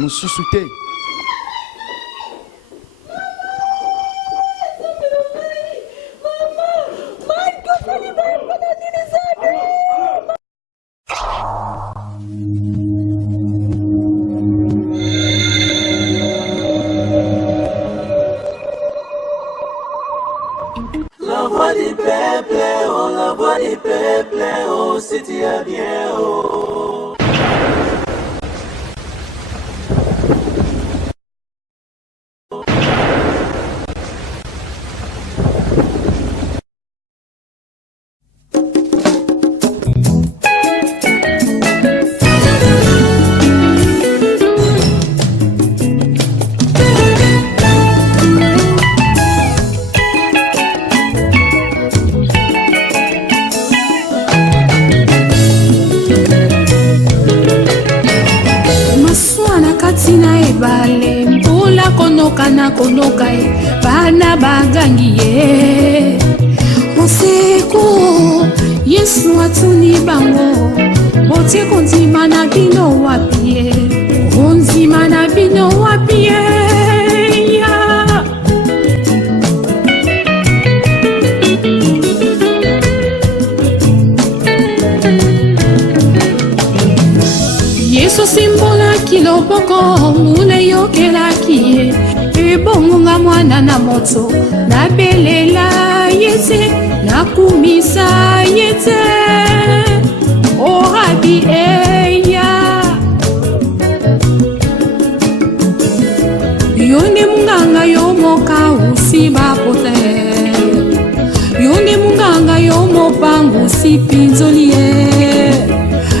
mosusu te. La voix du peuple, oh, la voix du peuple, oh, si tu es bien, oh. Kana konoka bana bagangi ye oseko Yesu atuni bango botie konzima na bino wapie konzima na bino wapie ya Yesu simbola kiloboko mune yokela kie ebonga mwana na moto na belela yete na kumisa yete o rabi eya yone munganga yomoka usiba pote yone munganga yomopangu sipinzolie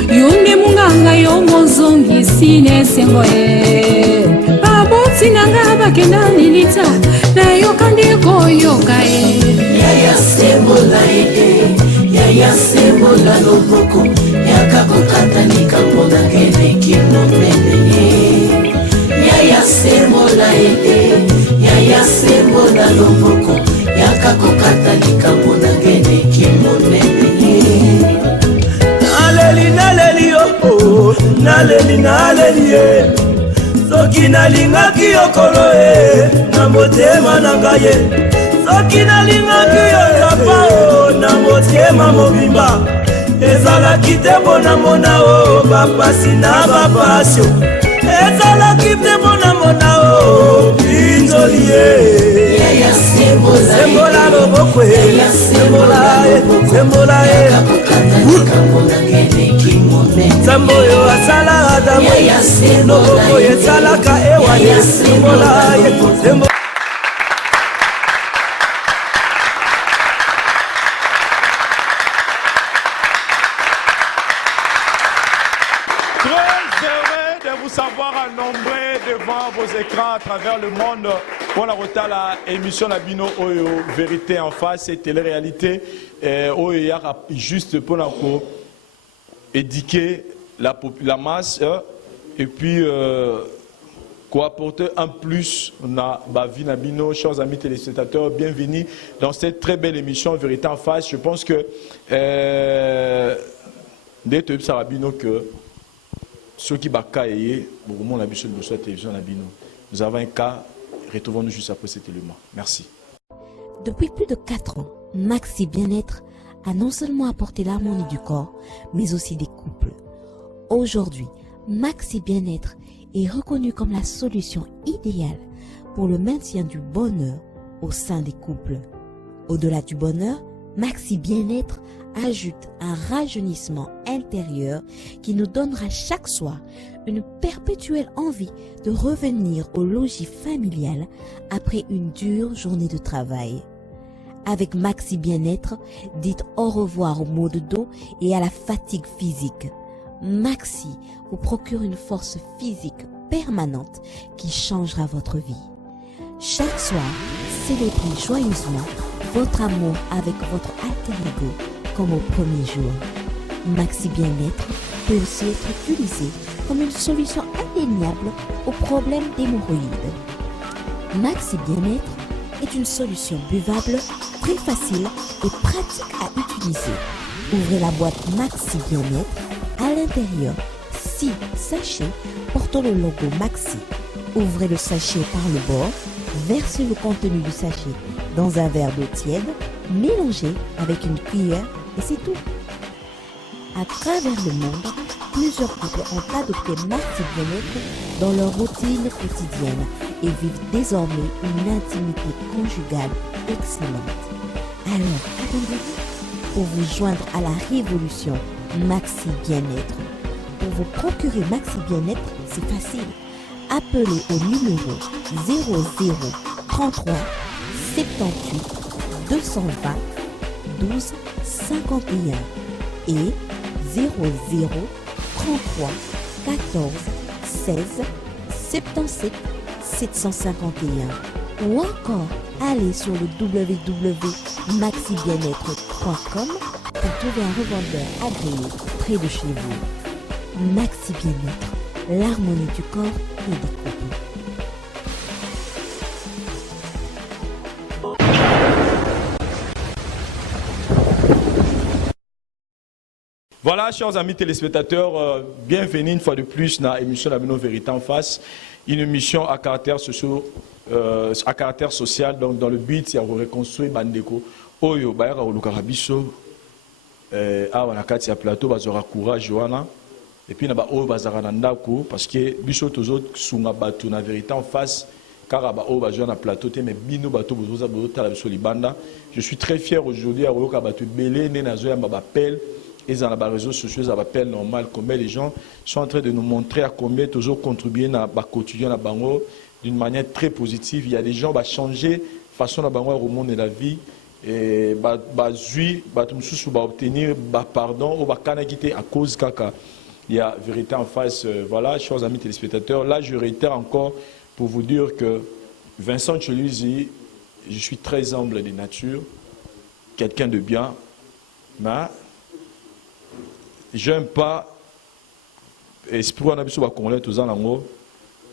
yone munganga yomozongi sine sengoe sinanga bakena lilita na yokandiko yokae Yaya sembola ede Yaya sembola loboko Yaka kokata nikambona kene kimonene Yaya sembola ede Yaya sembola loboko Yaka kokata nikambona kene kimonene Naleli naleli oh naleli soki nalingaki yokolo na motema na ngai soki nalingaki yokapa na motema mobimba ezalaki te mpona mona o bapasi na bapasio ezalaki te mpona mona o pinzoli ye sembola loboko sembola Zambo yo asala adamu loboko yesalaka ewa yesimbola yesembo Très heureux de vous savoir en nombre devant vos écrans à travers le monde. On a retard la émission la Bino Oyo Vérité en face et télé-réalité Oyo juste pour éduquer la masse et puis quoi apporter un plus na bavi na bino. Chers amis téléspectateurs, bienvenue dans cette très belle émission Vérité en face. Je pense que dès que Sarabino que ceux qui bakaye pour mon habitude de cette télévision na bino, nous avons un cas. Retrouvons-nous juste après cet élément. Merci. Depuis plus de 4 ans, Maxi Bien-être a non seulement apporté l'harmonie du corps, mais aussi des couples. Aujourd'hui, Maxi Bien-être est reconnu comme la solution idéale pour le maintien du bonheur au sein des couples. Au-delà du bonheur, Maxi Bien-être ajoute un rajeunissement intérieur qui nous donnera chaque soir une perpétuelle envie de revenir au logis familial après une dure journée de travail. Avec Maxi Bien-être, dites au revoir au maux de dos et à la fatigue physique. Maxi vous procure une force physique permanente qui changera votre vie. Chaque soir, célébrez joyeusement votre amour avec votre alter ego comme au premier jour. Maxi Bien-être peut aussi être utilisé comme une solution indéniable aux problèmes d'hémorroïdes. Maxi Bien-être est une solution buvable, très facile et pratique à utiliser. Ouvrez la boîte Maxi Bien-être. À l'intérieur, 6 sachets portant le logo Maxi. Ouvrez le sachet par le bord, versez le contenu du sachet dans un verre d'eau tiède, mélangez avec une cuillère et c'est tout. À travers le monde, plusieurs couples ont adopté Maxi Bien-être dans leur routine quotidienne et vivent désormais une intimité conjugale excellente. Alors, attendez-vous pour vous joindre à la révolution Maxi Bien-être. Pour vous procurer Maxi Bien-être, c'est facile. Appelez au numéro 00 33 78 220 12 51 et 00 33 14 16 77 751 ou encore allez sur le www.maxibienêtre.com pour trouver un revendeur agréé près de chez vous. Maxi Bien-être, l'harmonie du corps et des couples. Voilà, chers amis téléspectateurs, bienvenue une fois de plus dans l'émission La Vérité en face, une émission à caractère social, donc dans le but de reconstruire Bandeko. Oyo, Bayara Olukarabiso, Awana Katia Plateau, Bazora Courage, Joana, et puis Naba O Bazaranandako, parce que Bicho Tozo Sunga Batou, la Vérité en face, Karaba O Bazona Plateau, mais Bino Batou, Bozoza Bozota, la Solibanda. Je suis très fier aujourd'hui à Oyoka Batou Belé, Nenazoya Mabapel. Et dans les réseaux sociaux, ça appelle normal, combien les gens sont en train de nous montrer à combien toujours contribuer à la quotidien à Bango d'une manière très positive. Il y a des gens qui vont changer la façon dont Bango au monde de la vie et obtenir pardon ou quitter à cause caca. Il y a vérité en face. Voilà, chers amis téléspectateurs, là je réitère encore pour vous dire que Vincent Cheluzi, je suis très humble de nature, quelqu'un de bien, mais j'aime pas esprit on a besoin de congolais tous en ango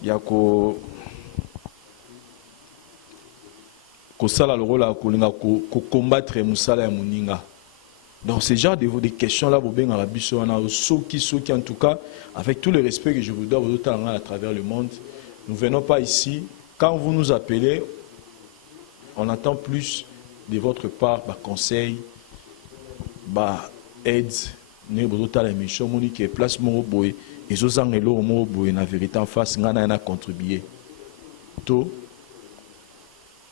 il y a ko sala le rôle à ko combattre musala ya muninga. Donc ce genre de questions là vous bien en biso on a ceux qui en tout cas avec tout le respect que je vous dois vous autant à travers le monde, nous venons pas ici quand vous nous appelez on attend plus de votre part conseil aide. Nous avons l'émission qui est place Moroboy et nous avons la vérité en face, nous avons contribué. Tout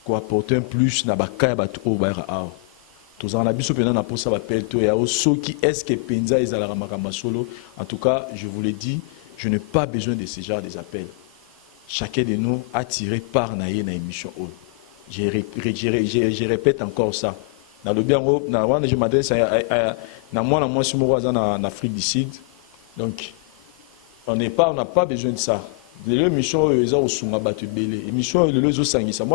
pour apporter un plus dans la caille au Baïra. Tous en abus pendant la pause ça appelle tout et à ceux qui est-ce que Penza est à la Ramakamba solo. En tout cas, je vous l'ai dit, je n'ai pas besoin de ce genre d'appels. Chacun de nous a tiré part dans l'émission. Je répète encore ça. Dans le bien, je m'adresse à moi en Afrique du Sud. Donc, on n'a pas besoin de ça. Les missions, moi,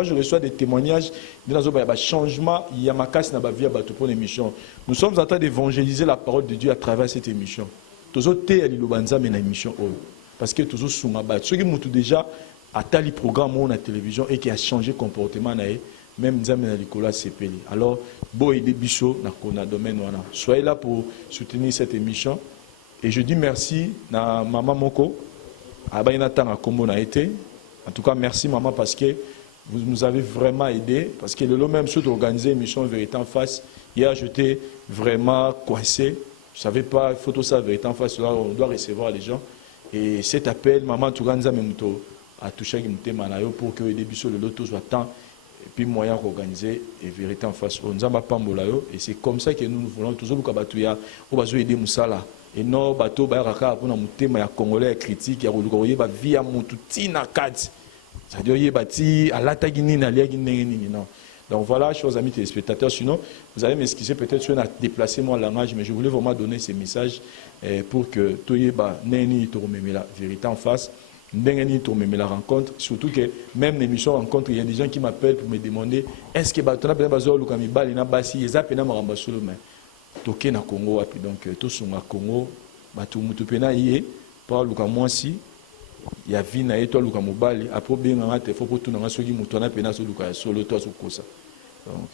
je reçois des témoignages de changement. Il y a ma casse dans la vie pour l'émission. Nous sommes en train d'évangéliser la parole de Dieu à travers cette émission. Tous les émission parce que tous ceux qui ont déjà atteint le programme à la télévision et qui a changé comportement. Même Nzambe Nicolas Sepeli. Alors, bon aider Bicho dans le domaine. Soyez là pour soutenir cette émission. Et je dis merci à Maman Moko, à Bainatan à Kombo na été. En tout cas, merci Maman parce que vous nous avez vraiment aidé. Parce que le même chose d'organiser l'émission Vérité en face. Hier, j'étais vraiment coincé. Je ne savais pas, photo ça Vérité en face. Là, on doit recevoir les gens. Et cet appel, Maman Touganza Memuto a touché Manayo pour que les Bicho le loto soit temps. Et puis moyen d'organiser et vérité en face. Et c'est comme ça que nous voulons toujours aider Moussala. Et non, bateau, baraka, pour nous thème congolais critique, il y a vie à Moutoutina Kat. C'est-à-dire, il y a bâti à l'Atagini, à l'Iagini. Donc voilà, chers amis téléspectateurs. Sinon, vous allez m'excuser peut-être si on a déplacé mon langage, mais je voulais vraiment donner ces messages pour que tout y ait la vérité en face. La rencontre, surtout que même l'émission rencontre, il y a des gens qui m'appellent pour me demander est-ce que tu as besoin de Lukami na basi, ils appellent na Marambasolo, mais toké na Congo, donc tout sur na Congo, batu mutupena yé, par Lukamwasi, il y a vie na étoile Lukamobali, après bien en hâte, il faut pour tout na soki mutona pena sur Luka solo toi sur Kosa. Donc,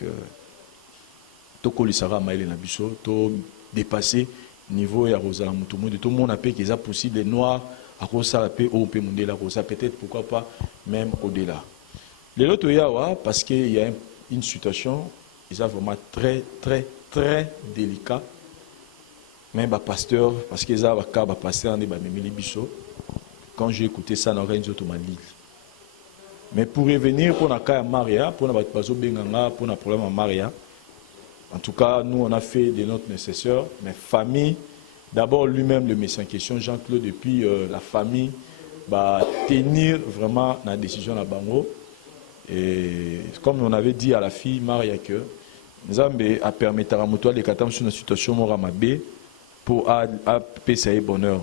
toko lisara maïle na biso, to dépasser niveau ya Rosa Mutumu, tout le monde a payé qu'ils a possible les noirs à cause ça la paix au pays mondial à Rosa, peut-être pourquoi pas même au-delà. Les autres parce qu'il y a une situation, ils ont vraiment très délicat. Même les pasteurs, parce qu'ils ont un pasteur de Mémili Bisso, quand j'ai écouté ça, on a une autre malade. Mais pour revenir pour la cas Maria, pour la pour le problème à Maria, en tout cas, nous on a fait de notre nécessaire, mais famille, d'abord lui-même le médecin en question, Jean-Claude, depuis la famille, va tenir vraiment la décision à Bango. Et comme on avait dit à la fille Maria que nous avons permis à Ramotoa de catam sur une situation moramabé pour payer bonheur.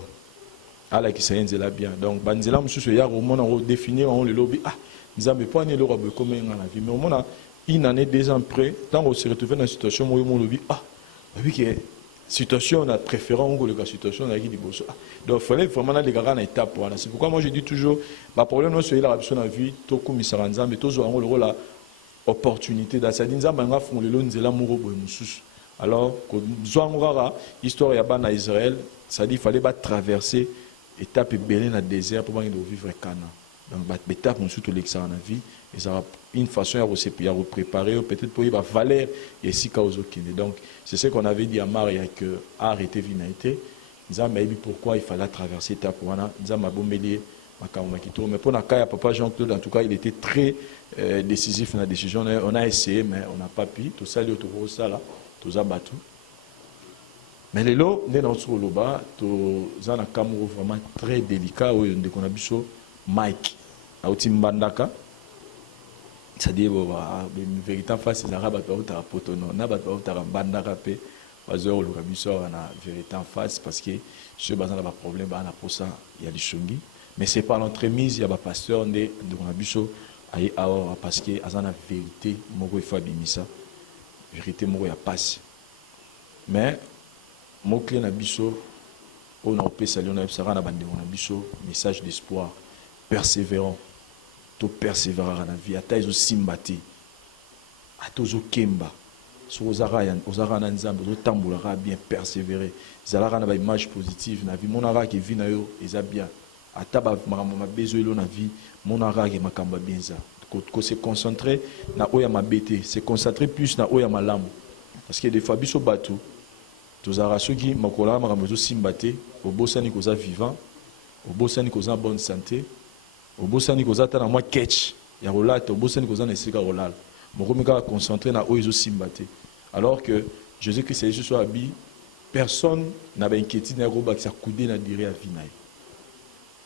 À la qui s'est bien. Donc, Banzela, monsieur, au moment où on définit, on le lobby. Ah, nous avons pas né le robe comme un la vie. Mais au moment une année, 2 ans après, tant on se retrouve dans une situation où on lobby. Ah, oui, que situation, on a préféré la situation, on a dit donc, il fallait vraiment aller à une étape. C'est pourquoi moi je dis toujours, le problème, c'est la raption de la vie, tout comme il s'arrange, mais tout le rôle la opportunité. Dans cette dinza, on a fait le long de la mouro pour alors, quand l'histoire de Israël, ça dit qu'il fallait traverser l'étape belle dans le désert pour vivre à Cana. Donc, l'étape, on surtout l'exemple dans la vie, et ça a une façon de préparer, peut-être pour y avoir valeur et si donc, c'est ce qu'on avait dit à Maria que arrêter vinaité. Nous avons dit pourquoi il fallait traverser l'étape. Nous avons dit mais pour le cas, papa Jean-Claude, en tout cas, il était très décisif dans la décision. On a essayé, mais on n'a pas pu. Tout ça, il y a tout ça là. Tous abattus. Mais les lots, nous sommes sur le bas, nous avons un Cameroun vraiment très délicat où on a vu Mike, à Otimbandaka. C'est-à-dire, une véritable face, c'est Arabes à Potono, Nabato à Bandaka, parce que le Rabiso a une véritable face parce que ce bazar n'a pas de problème, pour ça, il y a des chungi. Mais c'est par l'entremise, il y a des pasteurs de Rabiso parce que y a une vérité, il faut abîmer vérité moko ya passe mais mon clé na biso on a opé sali on a sara na bande na biso message d'espoir persévérant to persévérer na vie ata ezo simbati atozo kemba so ozara na nzambe zo tambola bien persévérer zalaka na ba image positive na vie monara ki vi na yo eza bien ata ba makambo bezo elo na vie monara ki makamba bien za se concentrer na oya mabete, se concentrer plus na oya malamu. Parce que des fois biso batu, tous araso qui makola maramozo simbate, au bosani koza vivant, au bosani koza bonne santé, au bosani koza ta na moi catch, ya rolate, au bosani koza na sika rolal. Moko mika concentrer na oya zo simbate. Alors que Jésus-Christ Jésus soit habillé, personne n'a pas inquiétude na roba qui sa coudé na dire à vinaï.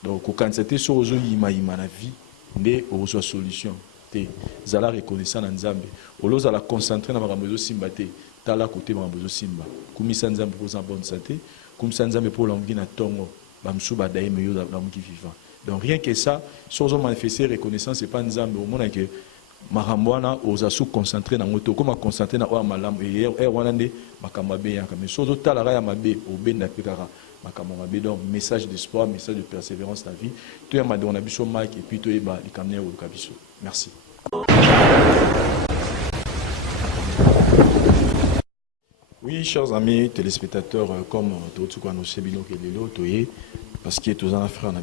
Donc au candidaté sur ozo yima na vie. Nde reçoit solution te zala reconnaissant na nzambe olo zala concentrer na makambo simba te tala côté makambo simba kumisa nzambe pour en bonne santé kumisa nzambe pour l'envie na tongo bamsu badaye meyo na muki vivant donc rien que ça sur zo manifester reconnaissance c'est pas nzambe au monde que makambo wana oza sous concentrer na ngoto comme concentrer na o malamu et wana nde makambo be yaka mais sur zo tala ya mabe obenda pekara. Donc, message d'espoir, message de persévérance dans la vie. Tout le monde a dit Mike et puis tout le monde a dit merci. Oui, chers amis téléspectateurs, comme tout ce qu'on a fait, parce que tous les frères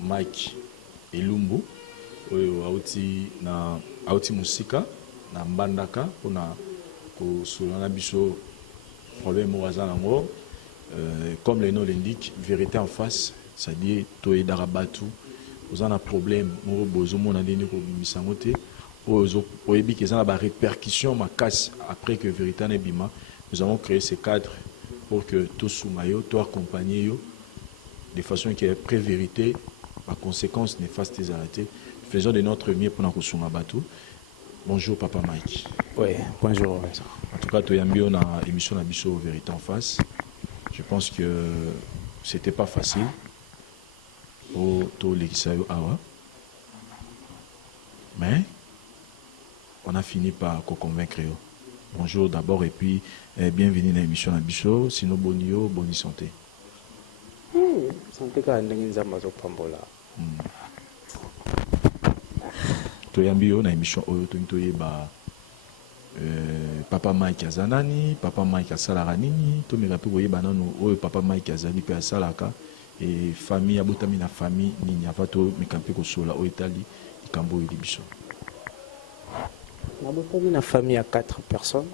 Mike et Lumbu, auti musika na mbandaka pona ko solana biso problème au hasard. Comme le nom l'indique, vérité en face, c'est-à-dire Toé Darabatu, vous avez un problème, vous avez des répercussions après que vérité n'est bima. Nous avons créé ce cadre pour que tout soumayo, tout accompagné de façon qui est pré-vérité, par conséquence néfaste des arrêtés. Faisons de notre mieux pour nous soumettre. Bonjour Papa Mike. Oui, bonjour. En tout cas, tu as mis une émission de vérité en face. Je pense que c'était pas facile pour tous les Awa. Mais on a fini par convaincre. Bonjour d'abord et puis bienvenue dans l'émission Nabiso. Sinon, bonne santé. Santé quand on est pambola. Tu as mis une émission où tu papa Mike azanani, papa Mike asalaka nini, to meka pe koyeba nanu oyo papa Mike azali pe asalaka et famille abotami na famille nini afato meka pe kosola oyo etali likambo oyo libiso. Nabotami na famille à 4 personnes.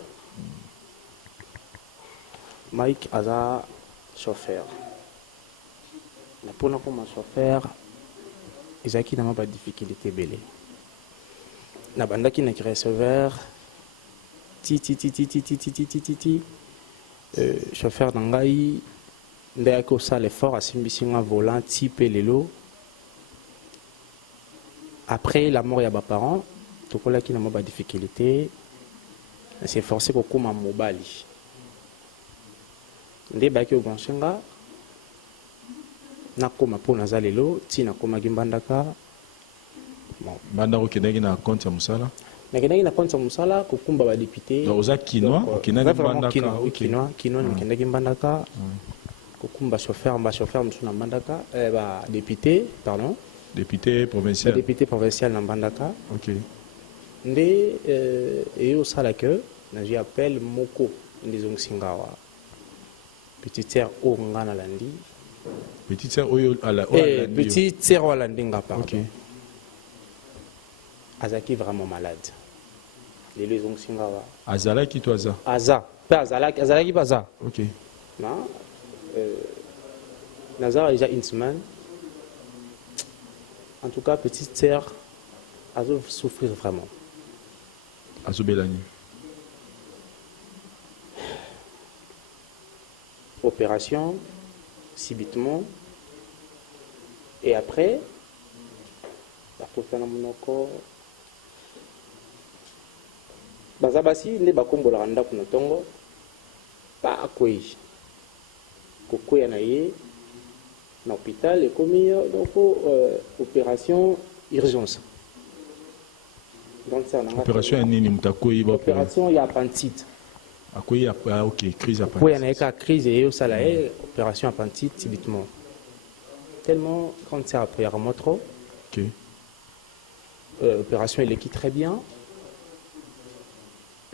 Mike aza chauffeur. Na pona comme chauffeur, ezaki na ba difficulté belé. Na bandaki na receveur chauffeur nangai ndé ko sale fort asimbisi nga volant type lelo. Après la mort ya ba parents, tokola ki na ba difficulté, c'est forcé ko koma mobali. Ndé ba ki obanshenga nakoma po naza lelo ti nakoma gimbandaka. Bandako kendaki na compte ya musala. Nakendaki na compte ya musala kokumba ba député. Donc oza kinois, okendaki mbandaka. Kinois nakendaki mbandaka. Kokumba chauffeur msuna mbandaka, ba député, pardon. Député provincial. Député provincial na mbandaka. OK. Ndé et au sala que j'ai appel Moko ndizong singawa. Petite sœur o ngana landi. Petite sœur oyo ala petite sœur o landinga pardon. OK. Azaki vraiment malade. Les leçons singawa. Azalaki to aza. Aza. Pas azalaki pas ça. OK. Non. Nazar déjà une semaine. En tout cas, petite sœur a souffrir vraiment. Azobelani. Opération, subitement. Et après, la profana monoko. Bazabasi ne bakombola randa kuna tongo. Pas akwei. Kokoya na ye. Dans l'hôpital, et comme donc opération urgence. Donc ça opération nini mutakoyi ba opération ya appendicite. Akoyi OK, crise appendicite. Oui, il y a crise et ça là opération appendicite subitement. Tellement quand ça après trop. OK. Opération elle est très bien.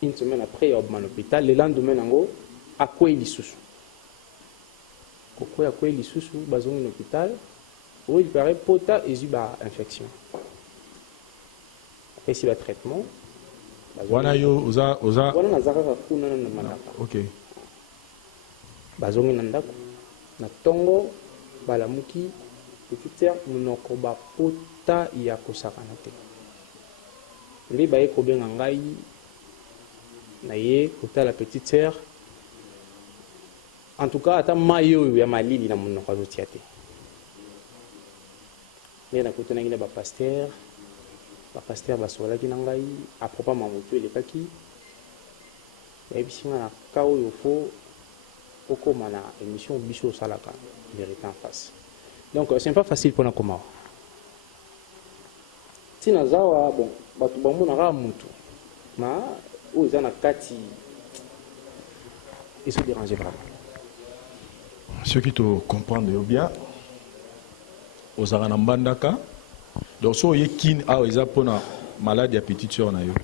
Une semaine après il y a un hôpital, le lendemain nango akoyi lisusu. Pourquoi il y a des sous bazon dans l'hôpital où il paraît pota et zuba infection. Après si le traitement wana yo oza wana nazaka kuna na mandaka. OK. Bazon na ndako na tongo balamuki petite munoko ba pota ya kosakana te. Ndi baye ko benga ngai na ye kota la petite sœur. En tout cas, ata mayo ya malili na munno kwa zotiate. Mais na kotona ngina ba pasteur basola ki nangai a propos mamutu ele kaki. Et puis singa na kao yo fo oko mana émission biso salaka vérité en face. Donc c'est pas facile pour na koma. Tina zawa bon batu bamu na ra mutu. Ma o za na kati ils se déranger vraiment. Ceux qui te comprennent bien, aux Aranambandaka, donc so ye kin a eza pona malade ya petite sœur na yo.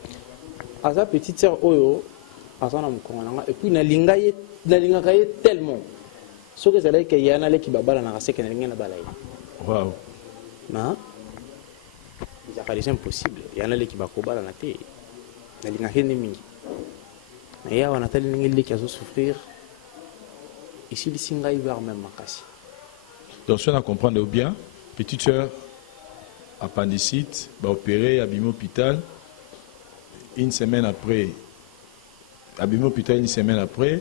Asa petite sœur oyo asana mukongana et puis na linga kaye tellement. Ce que ça là que yana le ki babala na kaseke na linga na balai. Wow. Na ça paraît impossible. Yana le ki bakobala na te. Na linga hene mingi. Na ya wana tali linga le ki azo souffrir. Ici, les singa ils vont même makasi. Donc, si on a compris bien, petite sœur, appendicite, va opérer, abîmer hôpital. Une semaine après, abîmer hôpital une semaine après,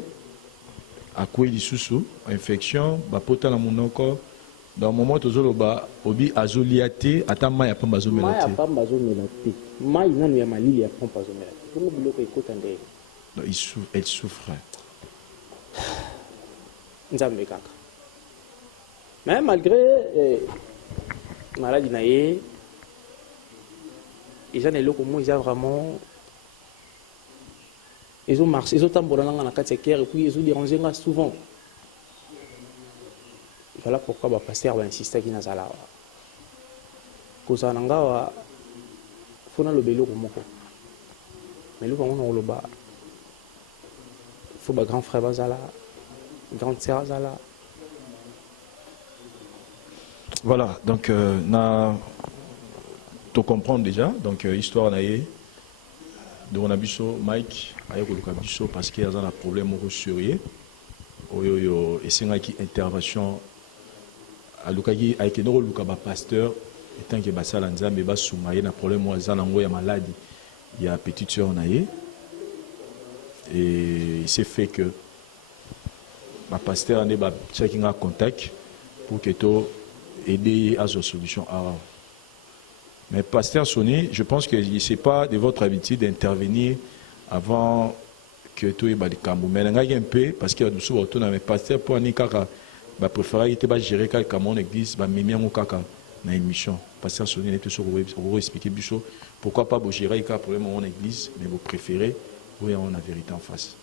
à quoi il sous infection, va porter dans mon corps. Dans le moment où tu as obi azoliate, attends, ma ya pas bazomelaté. Ma ya pas bazomelaté. Ma ina ni ya malili ya pas bazomelaté. Pour nous bloquer écoute andé. Donc, elle souffre. Mais malgré maladie naïe, ils ont les locaux, ils ont vraiment, ils ont marché, ils ont tambouré dans la catégorie et puis ils ont dérangé souvent. Voilà pourquoi le pasteur va insister qu'il n'a pas là. Quand on a un gars, il faut le bélo comme moi. mais le on le bas il faut ba grand frère bazala grande sœur bazala. Voilà, donc tu comprends déjà, donc histoire naïe de mon abisso Mike ayo koluka biso parce qu'il y a un problème au sérieux oyo et c'est qui intervention à lukaki avec no luka ba pasteur étant que basala nzambe ba soumaye na problème wa zanango ya maladie il y a petite sœur naïe et c'est fait que ma pasteur ande ba checking a contact pour que to aider à sa solution. Mais pasteur Sonny, je pense que ce n'est pas de votre habitude d'intervenir avant que tout est badi kambo. Mais il y a un peu, parce qu'il y a des choses mais pasteur pour aller kaka, préférer était gérer quelque mon église, mimi mon kaka na émission. Pasteur Sonny était sur vous expliquer biso pourquoi pas vous gérer quelque problème mon église, mais vous préférez où on a la vérité en face.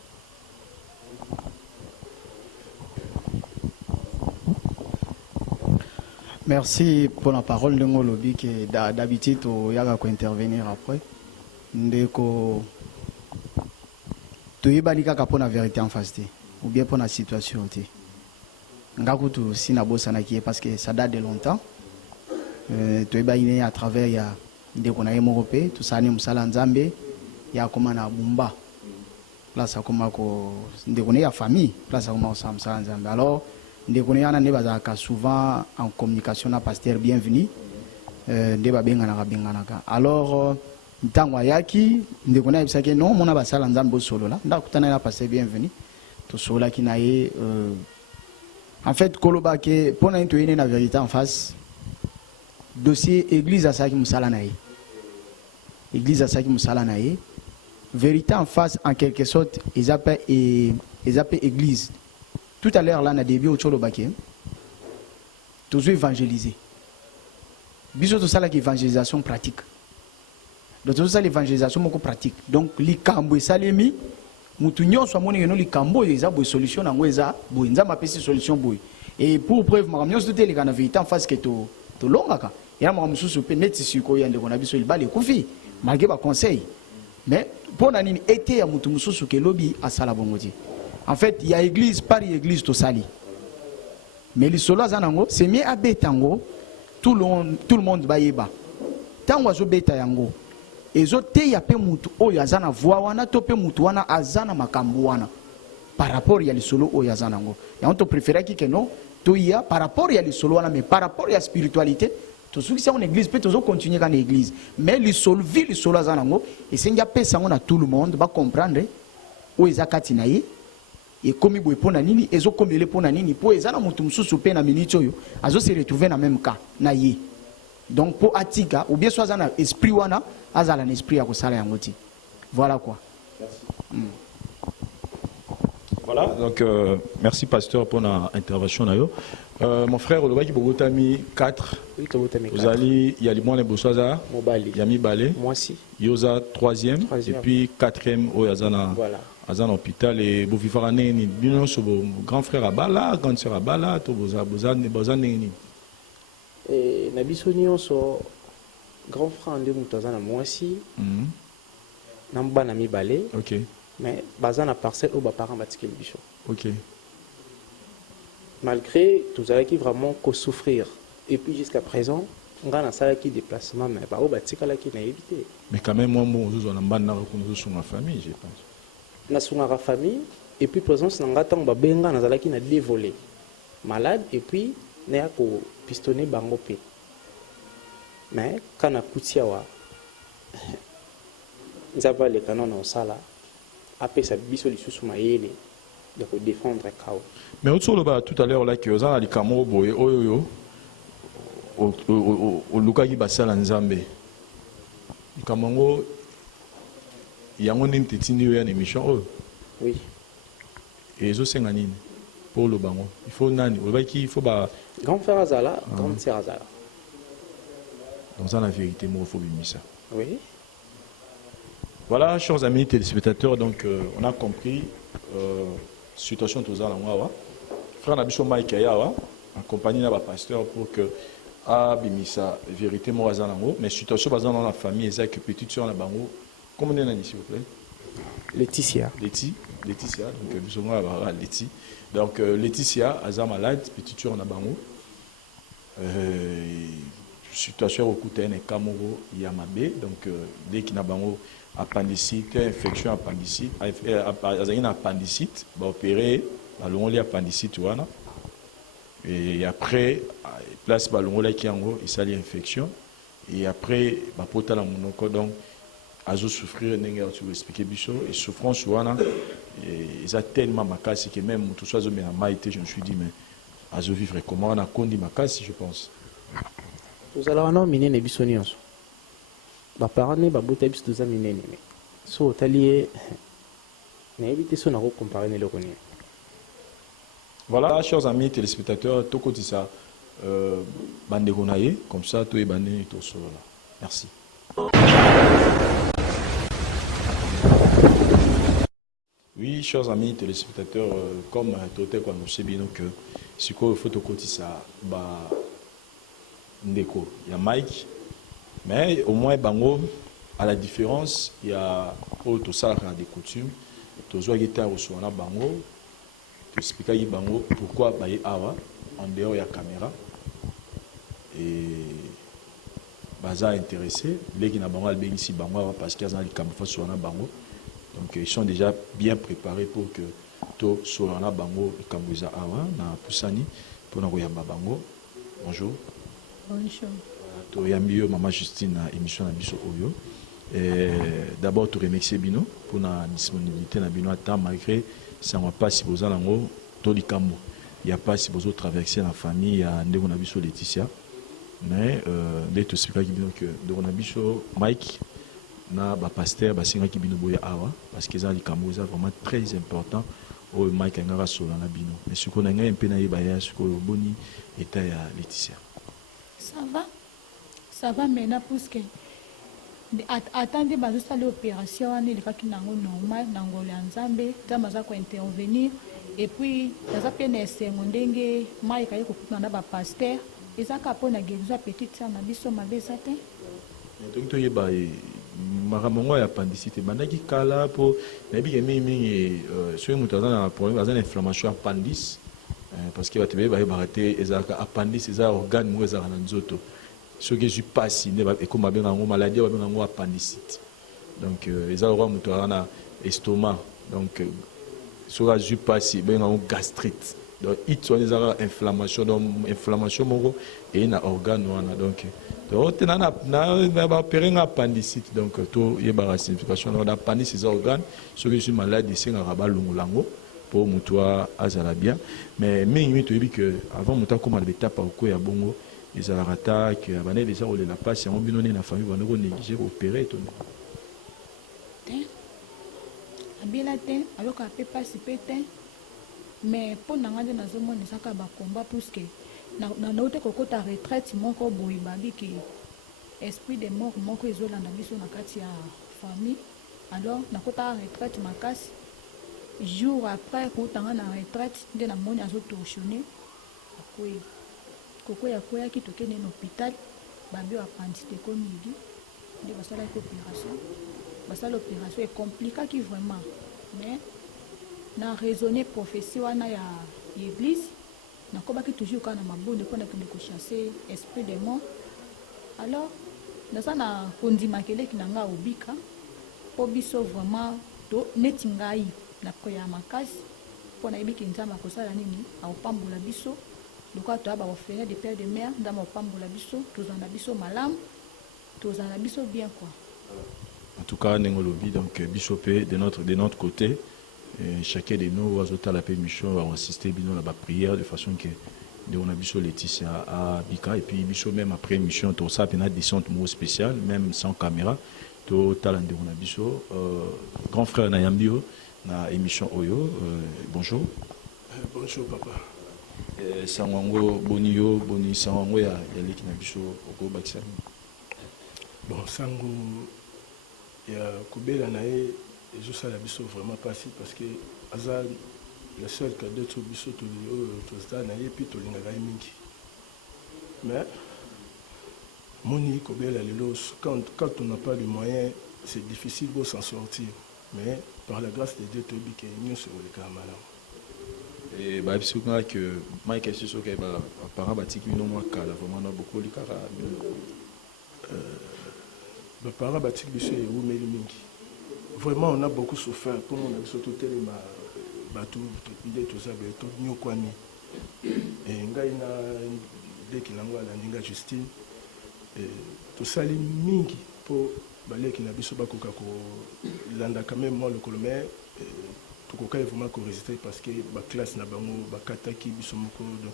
Merci pour la parole de mon lobby qui d'habitude il y a qu'à intervenir après. Ndeko tu y balika pour la vérité en face ou bien pour la situation té. Ngakutu sinabo sanaki parce que ça date de longtemps. Tu y balina à travers ya ndeko na Europé tout ça ni musala nzambe ya koma na bumba. Place koma ko ndeko ya famille place koma sa musala nzambe. Alors ndeko na ne bazaka souvent en communication na pasteur bienvenu ndeba bengana ka alors ntango ayaki ndeko na bisake non mona basala nzambe solo la ndakutana na pasteur bienvenu to sola ki na ye en fait koloba ke pona into yene na vérité en face dossier église asaki musala na ye église asaki musala na ye vérité en face en quelque sorte ils appellent église. Tout à l'heure, là, on a début au Tcholobake. Tous évangéliser. Bisous tout ça, là, l'évangélisation pratique. Donc, tout ça, l'évangélisation pratique. Donc, les cambo et salemi, moutounion soit mon les cambo et les solutions en oueza, bouinza ma petite solution bouille. Et pour preuve, ma ramyon tout les vérité en face que to longaka. Et là, ma ramyon sous net si ko yande qu'on a vu sur le bal et koufi. Malgré ma conseil. Mais pour nanine été à moutou sous que lobby à salabongoti. En fait, il y a église par église tout sali. Mais les solos zanango, c'est mieux à bétango, tout le monde va y ba. Tant oiseau beta yango. Et zo te ya pe mutu o yazana voix wana to pe mutu wana azana makambu wana. Par rapport ya les solos o yazanango. Et on te préfère qui que non, to ya par rapport ya les solos wana mais par rapport ya spiritualité, tout ce qui c'est en église peut toujours continuer dans l'église. Mais les solos vie les solos zanango et c'est ya pe sango na tout le monde va comprendre o ezakati na ye. Et comme il pour nini, et comme il est pour nini, pour les gens qui sont super na minute yo, azo se retrouver dans même cas na ye. Donc pour atika ou bien soit un esprit wana, azala un esprit à kosala yangoti. Voilà quoi. Merci. Voilà, donc merci pasteur pour l'intervention. Mon frère, le qui Bogotami 4. Oui, vous allez, il y a les mois de Bossaza, il y a Mibale, moi aussi. Yosa 3e, et puis 4e au Yazana. Voilà. À l'hôpital et vous vivez ni bien sur vos grand frère à Bala, grande sœur à Bala, tous vos abosans ni. Et Nabisonio so grand frère de Moutazana moi aussi. Namba nami balé. Ok. Mais bazana parcelle au bas parent batikel bicho. Ok. Malgré tout ça qui vraiment qu'au souffrir et puis jusqu'à présent on a un salaire qui déplacement mais pas au batikala qui n'a évité. Mais quand même moi on a bana qu'on sur ma famille je pense. Na sunga famille et puis présence nanga tang ba benga na zalaki na dévolé malade et puis na ko pistonner bango pe mais kana kutiawa nzaba le canon na sala après ça biso lisusu mayele de ko défendre kao. Mais autour le bas tout à l'heure là que ozana li kamo boye oyoyo o lukaki basala nzambe kamango il y a une émission. Oui. Et je sais pour le bango. Il faut nani. Il faut grand frère Azala, grande sœur Azala. Donc ça la vérité, moi il faut bien ça. Oui. Voilà, chers amis téléspectateurs, donc on a compris situation tous à frère Nabiso Mike Ayawa, accompagné d'un pasteur pour que bimisa vérité moi Azalango, mais situation basée dans la famille, c'est que petite sœur na bango. Comment on est s'il vous plaît? Laetitia. Laetitia, donc nous avons Laetitia. Donc Laetitia, Aza malade, petit tueur en abango. Situation au côté de Kamoro Yamabe, donc dès qu'il y a un appendicite, infection appendicite, une appendicite, va opérer, on les appendicite, et après, place ballon là qui en gros, il s'allie infection, et après, va porter la monoko, donc azo souffrir, n'engue tu expliquer biso, et souffrance et ça tellement macassi que même tout ça, je me suis dit, mais azo vivre comment on a conduit macassi, je pense. Vous allez avoir minene biso nyonso. Ba parents ne ba bota biso toza minene mais so talié na éviter so na ko comparer ne lokoni. Voilà, chers amis téléspectateurs, tout côté ça bande gonaye comme ça tout est bandé tout ça. Merci. Oui, chers amis téléspectateurs, comme tout est quoi nous sait bien que ce qu'il faut tout côté ça ba Ndeko, il y a Mike, mais au moins Bango, à la différence, il y a autre ça des coutumes, tu as guitare au soir Bango, tu expliques Bango pourquoi Baye Awa, en dehors il y a caméra, et Baza intéressé, les qui n'ont pas bien ici Bango parce qu'ils ont les caméras sur Bango, donc ils sont déjà bien préparés pour que tu sois Bango et Kambuza Awa, na Poussani, pour nous Bango. Bonjour. Bonjour. Toyambi Maman Justine à émission Nabiso Oyo. D'abord, te remercier Bino pour la disponibilité na Bino à temps malgré ça ne va pas si vous allez en Tolikambo. Il n'y a pas si vous traverser la famille, il y a Ndeko Nabiso Laetitia. Mais dès que tu expliques que Ndeko Nabiso Mike na ba pasteur ba singa ki Bino boya awa parce que ça Likambo c'est vraiment très important au Mike ngara solo na Bino. Mais ce qu'on a un peu na yebaya ce que boni état ya Laetitia. Ça va maintenant parce que attendre bazosala l'opération wana elekaki nango normal nango ya nzambe nzambe aza kointervenir et puis naza mpe na esengo ndenge mai ekayi kokutana na bapaster ezaka mpo na guérison ya petite sœur na biso mabe eza te donc toyeba makambo ngo ya appendicite ebandaki kala mpo nayebike mingimingi soki moto aza na problème aza na inflammation ya appendice parce que bato bayebaka te ezalaka appendice eza organe moko ezalaka na nzoto soki ezwi mpasi nde ekoma babenga yango maladie babenga yango appendicite donc eza lokwa moto aza na estomac donc soki azwi mpasi babenga yango gastrite donc it wana ezalaka inflammation donc inflammation moko eye na organe wana donc te na baopere nga appendicite donc toyebaka signification na appendice eza organe soki ezwi maladie esengaka balongola yango pour mutua azala bien mais mingi toyebi que avant muta koma na betape okoya bongo ezalaka ta que abane déjà olela pasi yango bino ne na famille bana ko négliger opérer to te abila te aloka pe pasi pe te mais pour nanga nde nazomona ezaka bakomba puisque na naute kokota retraite moko boye babi ke esprit de mort moko ezolanda biso na kati ya famille alors nakota retraite makasi jour après kotanga na retraite nde na moni azotorsionné akoyi kokoya koyaki tokende na hôpital babi appendicite komidi nde basalaki opération basala opération ekomplikaki vraiment mais na raisonné prophétie wana ya église nakobaki toujours kaka na mabonde mpo nakende kochasse esprit de mort alors naza na kondimakeleki na ngai obika mpo biso vraiment to neti ngai nakoya makasi mpo nayebiki nzambe akosala nini aopambola biso lokola toyaba baofene de père de mère nzambe aopambola biso tozala na biso malamu tozala na biso bien quoi. En tout cas Nengolobi donc biso pe de notre côté chacun de nous azotala la mission va assister bino la prière de façon que de on a biso Laetitia à Bika et puis biso même après mission tout ça pena descente mot spécial même sans caméra to talent de on a biso grand frère Nayambio na émission Oyo bonjour. Bonjour papa. Sanwango boniyo boni sanwango ya leki na biso oko bakisa. Bon sango ya kubela na ye ezosala biso vraiment passé parce que aza le seul cadeau to biso to to na ye puis to lingaka mingi mais moni kubela lelo quand on n'a pas de moyens c'est difficile de s'en sortir mais par la grâce de Dieu, toyebi ke nyonso ekoleka malamu. Et bah biso que Mike est sûr que bah parents batiki bino moi kala vraiment na beaucoup likara parents batiki biso et umeli mingi. Vraiment on a beaucoup souffert pour nous on a surtout tellement batu idée tout ça beto nyokwani. Et ngai na deki nango ala ndinga Justine et tout ça li mingi pour baleki na biso bakoka ko landa quand même moi le colomé tout cas vraiment qu'on résister parce que la classe n'a pas de kataki bisomoko donc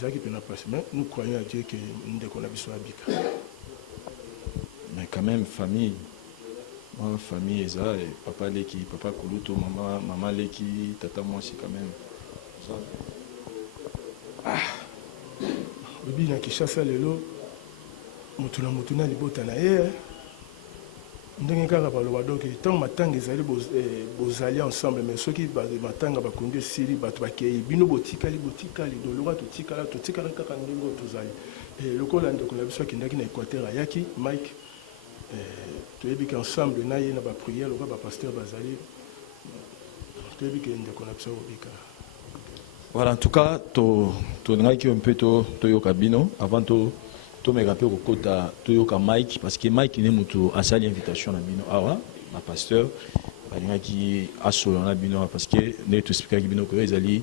ça qui peut pas passer mais nous croyons à Dieu que nous devons avoir abika mais quand même famille moi famille ça et papa leki papa kuluto maman leki tata moi c'est quand même ça le bien qui chasse lelo mutuna libota na ndenge kaka baloba donc tant matanga ezali bozali ensemble mais soki matanga bakongi esili bato bakei bino botikali dolora totikala kaka ndenge tozali lokola ndeko na biso akendaki na Équateur ayaki Mike toyebi ke ensemble na ye na baprière lokola bapasteur bazali toyebi ke ndeko na biso obika. Voilà, en tout cas tolingaki un peu toyoka bino avant to me rappelle au côté Toyoka Mike parce que Mike n'est mutu asali invitation à bino awa ma pasteur balinga qui a solo na bino parce que ne tout expliquer bino que ezali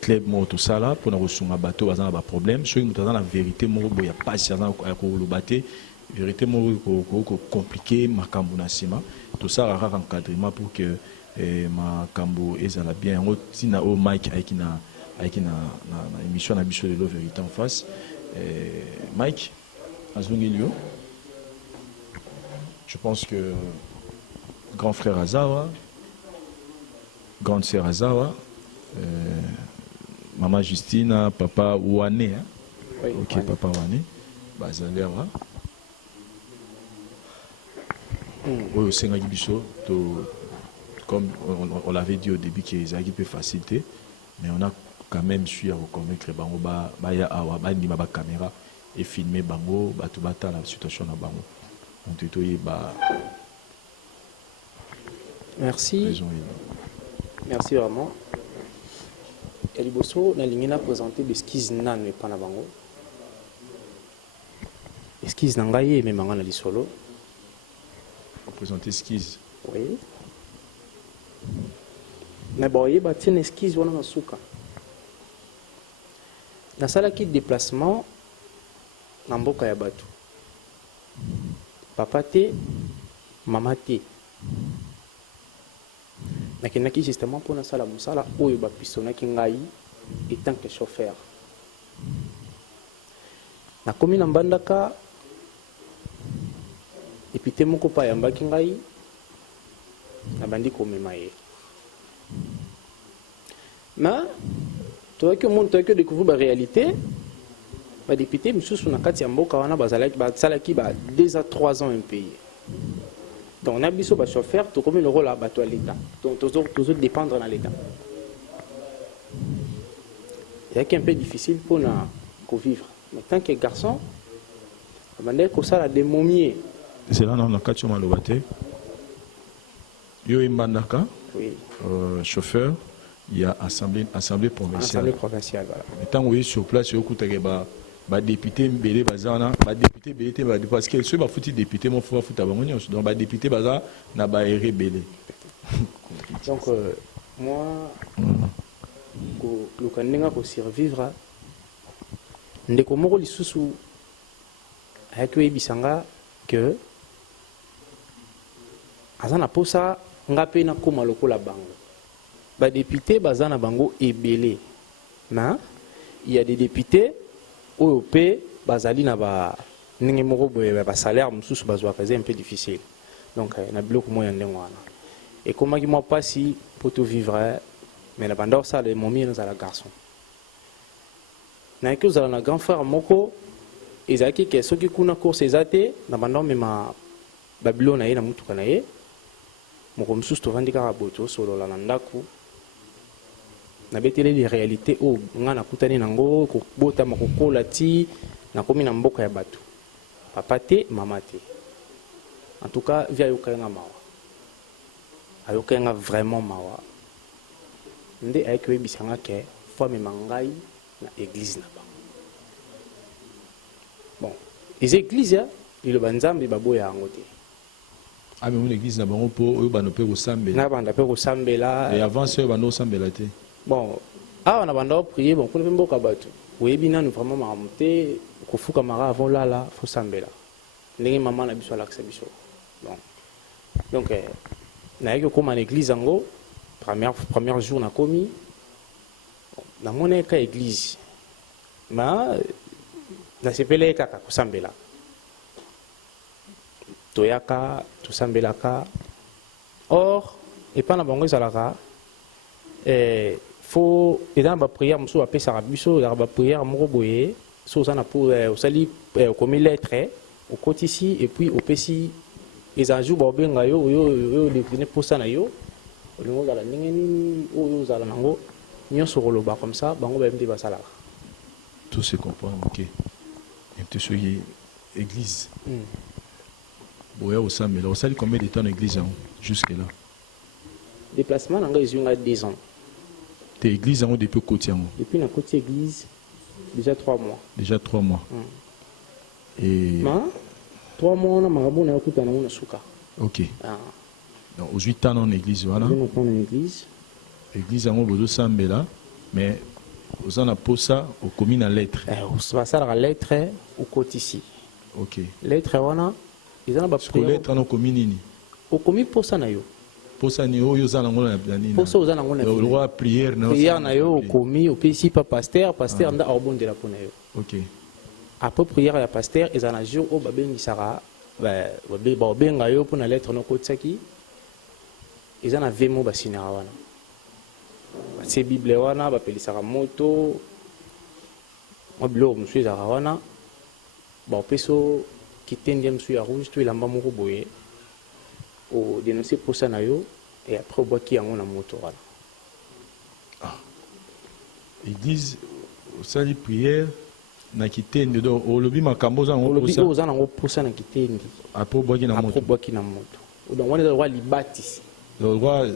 club mo tout ça là pour na resunga bateau bazana ba problème so mutu dans la vérité mo boya pas ça ko lo baté vérité mo ko compliqué makambo na sima tout ça rara encadrement pour que makambo ezala bien tina o Mike aiki na émission na biso de la vérité en face. Mike, je pense que grand frère Azawa, grande sœur Azawa, maman Justina, papa Ouane, hein? Oui, ok, Ouane. Papa Ouane, Bazalewa. Oui, au Sénat Gibiso, comme on l'avait dit au début, qu'ils ont peut faciliter, mais on a quand même su à reconnaître bango baya awa bandi ma caméra et filmer bango batu bata la situation na bango on te toye ba merci vraiment Eliboso na lingina présenter des skis nan mais pas na bango skis na ngai mais manga na lisolo présenter skis oui mais bon yeba tine skis wana masuka nasalaki déplacement na mboka ya bato papa te mama te nakendaki justement mpo nasala mosala oyo bapisonaki ngai etant que chauffeur nakomi na mbandaka epi te moko pa ayambaki ngai nabandi komema ye mais toyaki omoni toyaki odécouvrir baréalité badépute misusu na kati ya mboka wana basalaki 2 à 3 ans impayé donc na biso bachauffeur tokomi lokola bato ya l'état donc tozodépendre na l'état eyaki un peu difficile mpona kovivre mais tant que garçon abandaki kosala de momier zela na kati yo maloba te yo embandaka chauffeur il y a assemblée provinciale. Assemblée provinciale, voilà. Tant que sur place, il y a des députés, des députés, parce que ceux qui sont députés, ils font foutre à Bangonion. Donc, les députés, ils ont été rebellés. Donc, moi, le Kandinga pour survivre, ndeko moko lisusu ayaki oyebisanga que aza na posa nga mpe nakoma lokola bango. Les députés baza na bango ebele na il y a des députés oyo pe bazali na ba ndenge moko boye ba salaire mususu bazwa kaze un peu difficile donc na biloko moya ndenge wana et comment qui moi pasi pour tout vivre mais na banda ça les momies dans la garçon na que za na grand frère moko ezaki ke soki kuna course ezate na banda mema babylone na ye na mutuka na ye moko mususu to vandika boto solo la ndako na betele les réalités o nga na kutani nango ko bota makokola ti na komi na mboka ya bato papa te mama te en tout cas via yo kanga mawa ayokenga vraiment mawa nde ayeki oyebisanga ke fo amema ngai na église na bango. Bon eza église liloba nzambe baboya yango te. Amema l'église na bango mpo oyo bano mpe kosambela na banda mpe kosambela et avant ça oyo bando kosambela te. Bon awa na banda oprier bon kuna mpe mboka bato oyebi nanu vraiment makambo te kofuka mara avant lala fo sambela ndenge mama na biso alakisa biso. Bon donc nayaki okóma na église yango premier jour nakomi namoni ka église ma nasepelaki kaka kosambela toyaka tosambelaka. Or epai na bango ezalaka fo eza na bapriere mosusu bapesaka biso ezalaka bapriere moko boye so oza na osali okomi lettre okotisi et puis opesi eza jour baobenga yo oyo décline mposa na yo olingi ozala ndenge nini oyo ozala nango nyonso koloba comme ça bango bayebi nde basalaka. Tout se comprend, ok. Et tu sois église. Boya au Sam, mais ça dit combien de temps l'église jusque là? Déplacement dans les 2 ans. T'es église en haut depuis côté en haut? Depuis la côté église, déjà 3 mois. Déjà 3 mois. Et 3 mois on a marabout na kuta na on suka. Ok. Donc aux 8 ans en église voilà. En église. Église en haut bozo sambela mais aux en a posa au commis na lettre. On va ça la lettre au côté ici. Ok. Lettre wana ils ont ba prière. Lettre en commis nini? Au commis posa na yo. Posa ni oyo za nango na nini? Posa oza nango na. Le roi prière na. Prière na yo au commis au pesi pa pasteur nda obondela pona yo. Ok. Après prière ya pasteur ils en a jour au babengi sara ba benga yo pona lettre no kotsaki. Ils en a vemo ba sinara wana. C'est Bible wana bapelisaka moto mobilo monsieur za wana ba peso kitendi msu ya rouge to ilamba moko boye o dénoncer pour ça na yo et après bois qui yango na moto wana. Ils disent au sali prière na kitendi do o lobi makambo za ngo posa o za nango posa na kitendi après bois qui na moto. Après bois qui na moto. Donc on est le roi libati. Le roi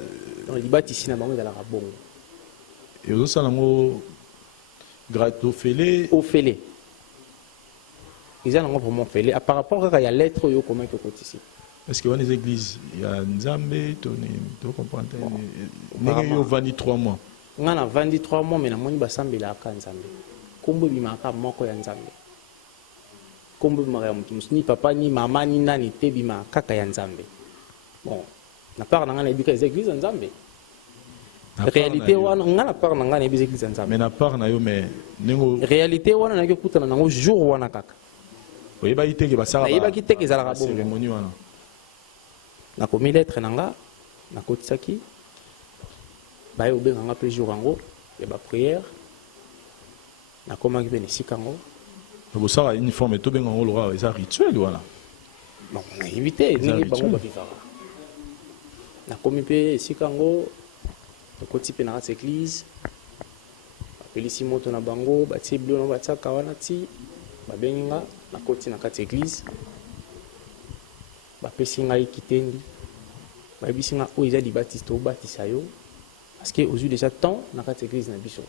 libati ici na bango za la bongo. Et aux autres, au fêlé. Ils ont vraiment fêlé. Par rapport à la lettre, ils comment ils ici. Est-ce qu'il y a des églises? Il y a Nzambé, tu comprends? Il y a 23 mois. Il y a 23 mois, mais il y a des Nzambé. Comme il y a moko ya Nzambé. Comme ni papa, ni maman, ni nani, te bima kaka ya Nzambé. Bon, na part dans les églises Nzambé. Réalité wana ngana part na ngana ebise église nzambe. Mais na part na yo mais nengo réalité wana na kutana nango jour wana kaka. Oyeba iteke basala. Oyeba kiteke ezalaka bongo. Cérémonie wana. Na komi lettre nanga na kotisaki. Baye obenga nga pe jour yango ya ba prière. Na komaki pe nesika ngo. Bo sala uniforme to benga ngo lora eza rituel wana. Bon, na invité ni bango ba vivara. Na komi pe esika ngo côté pe na église apelisi moto na bango batie bilo na batsaka wana ti babenga na côté na kati église bapesi ngai kitendi bayebisi nga oyo eza libatiste obatisa yo parce que ozwi déjà temps na kati église na biso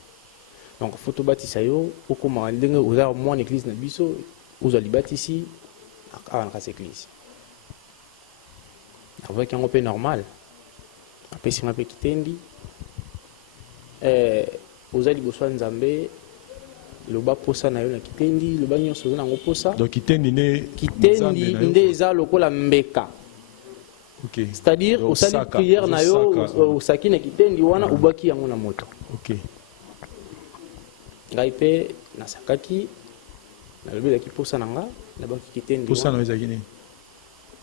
donc faut tobatisa yo okoma ndenge oza mwa na église na biso ozwa libatisi awa na kati église avec yango pe normal apesi nga pe kitendi oza liboso ya Nzambe loba posa na yo na kitendi loba nyonso oza nango posa. Donc kitendi nde eza lokola mbeka. OK. C'est-à-dire osali prière na yo osaki na kitendi wana obaki yango na moto. OK. Ngai pe nasakaki nalobelaki posa na nga nabaki kitendi. Posa na ezaki nini?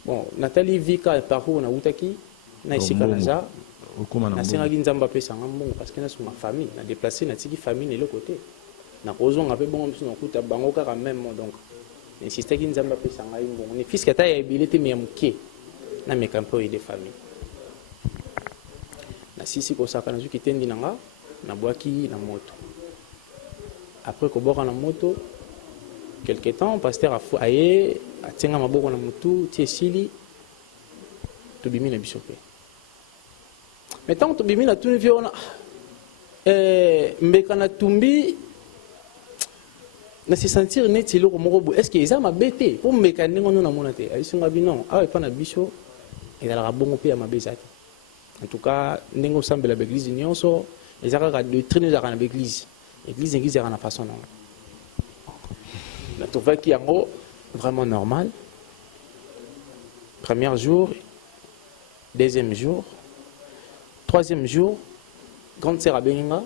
Bon natali vika parcours na utaki na isika na za nasengaki Nzambe apesanga mbongo parce que nasunga famille na déplacé natiki famille na côté na kozonga pe bongo biso nakuta bango kaka même donc insistaki Nzambe apesanga mbongo ni fils kata ya ebele te mais moke na mekampo de famille na sisi kosaka na zuki tendi nanga na bwaki na moto après koboka na moto quelque temps pasteur aye atenga maboko na mutu tie sili tobimi na biso pe mais tant que bimi na tuni vi ona mbeka na tumbi na se sentir neti lo moko est-ce que ça m'a bêté pour mbeka ndingo na mona te ay singa bino awa pa na biso et la bongo pe ya mabezati en tout cas ndingo sambela l'église nyonso ezaka doctrine za kana l'église église ya kana façon non na trouvé qui yango vraiment normal premier jour deuxième jour troisième jour grande sœur abenga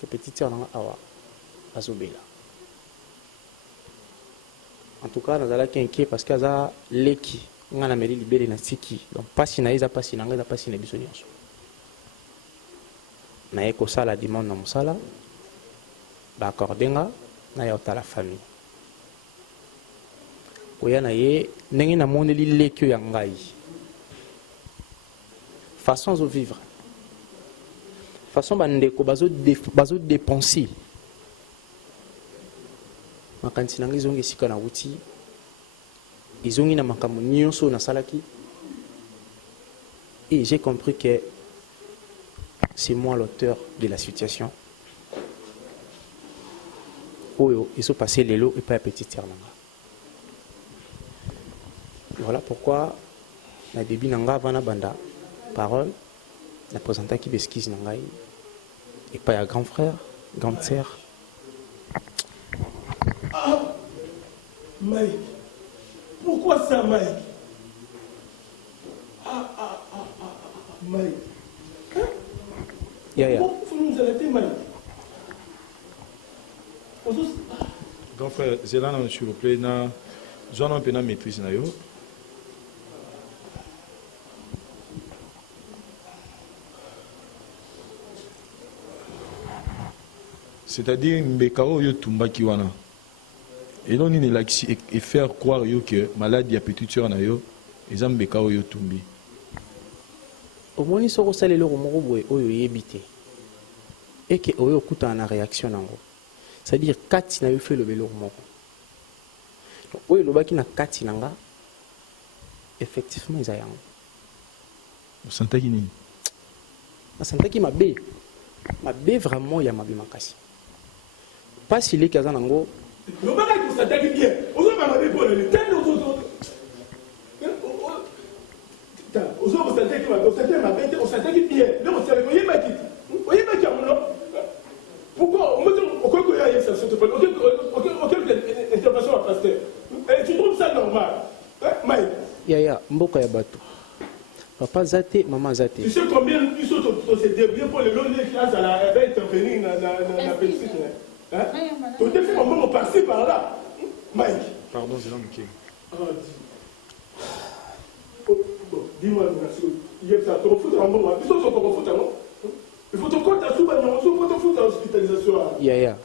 que petite sœur nanga awa azobela en tout cas nazala inquiet parce que aza leki ngana meri libéré na siki donc pasi na eza pasi nanga eza pasi na biso nyonso na eko sala demande na musala ba accordenga na ya otala famille koya na ye ndenge na moneli leki ya ngai façon de vivre façon bandeko bazo dépenser makanisi nanga ezongi esika na wuti ezongi na makambo nyonso na salaki et j'ai compris que c'est moi l'auteur de la situation oyo ils ont passé lelo et pas la petite sœur nanga. Voilà pourquoi na début nanga vana banda parole na présenté qui besquise nangai et pas ya grand frère grande sœur. Ah, Mike, pourquoi ça, Mike? Mike. Hein? Yeah. Pourquoi faut nous arrêter, Mike? Grand frère, c'est là, s'il vous plaît, na zone un peu na maîtrise na yo. C'est-à-dire mbekao yo tumba kiwana. Et donc il est et faire croire yo que maladie à petite sœur na yo, ils ont mbekao yo tumbi. Au moins ils sont salé le moko boy oyo yebité. Et que oyo kuta na réaction nango. C'est-à-dire kati na yo fait le belo moko. Donc oyo lobaki na kati nanga effectivement ils ayango. Vous sentez qui ni? Na sentaki mabe. Mabe vraiment ya mabe makasi. Pas si les kazan nango. Le bagage pour s'attaquer bien. On va m'aller pour le temps. On s'attaque bien. Non, on s'attaque bien. Voyez ma caméra. Pourquoi il y a ça? Aucune intervention à pasteur. Tu trouves ça normal? Mike. Ya mboka ya bato. Papa zate, maman zate. Tu sais combien ils sont se débrouiller pour le long des classes à la intervenir dans la petite. Hein? Tu as fait un moment par-ci par-là. Mike. Pardon, c'est l'homme. Dis-moi, il y a ça. Tu refous un moment. Tu sais ce qu'on refous, non? Il faut te compter à sous-bas, non? Il faut te foutre à l'hospitalisation. Ya.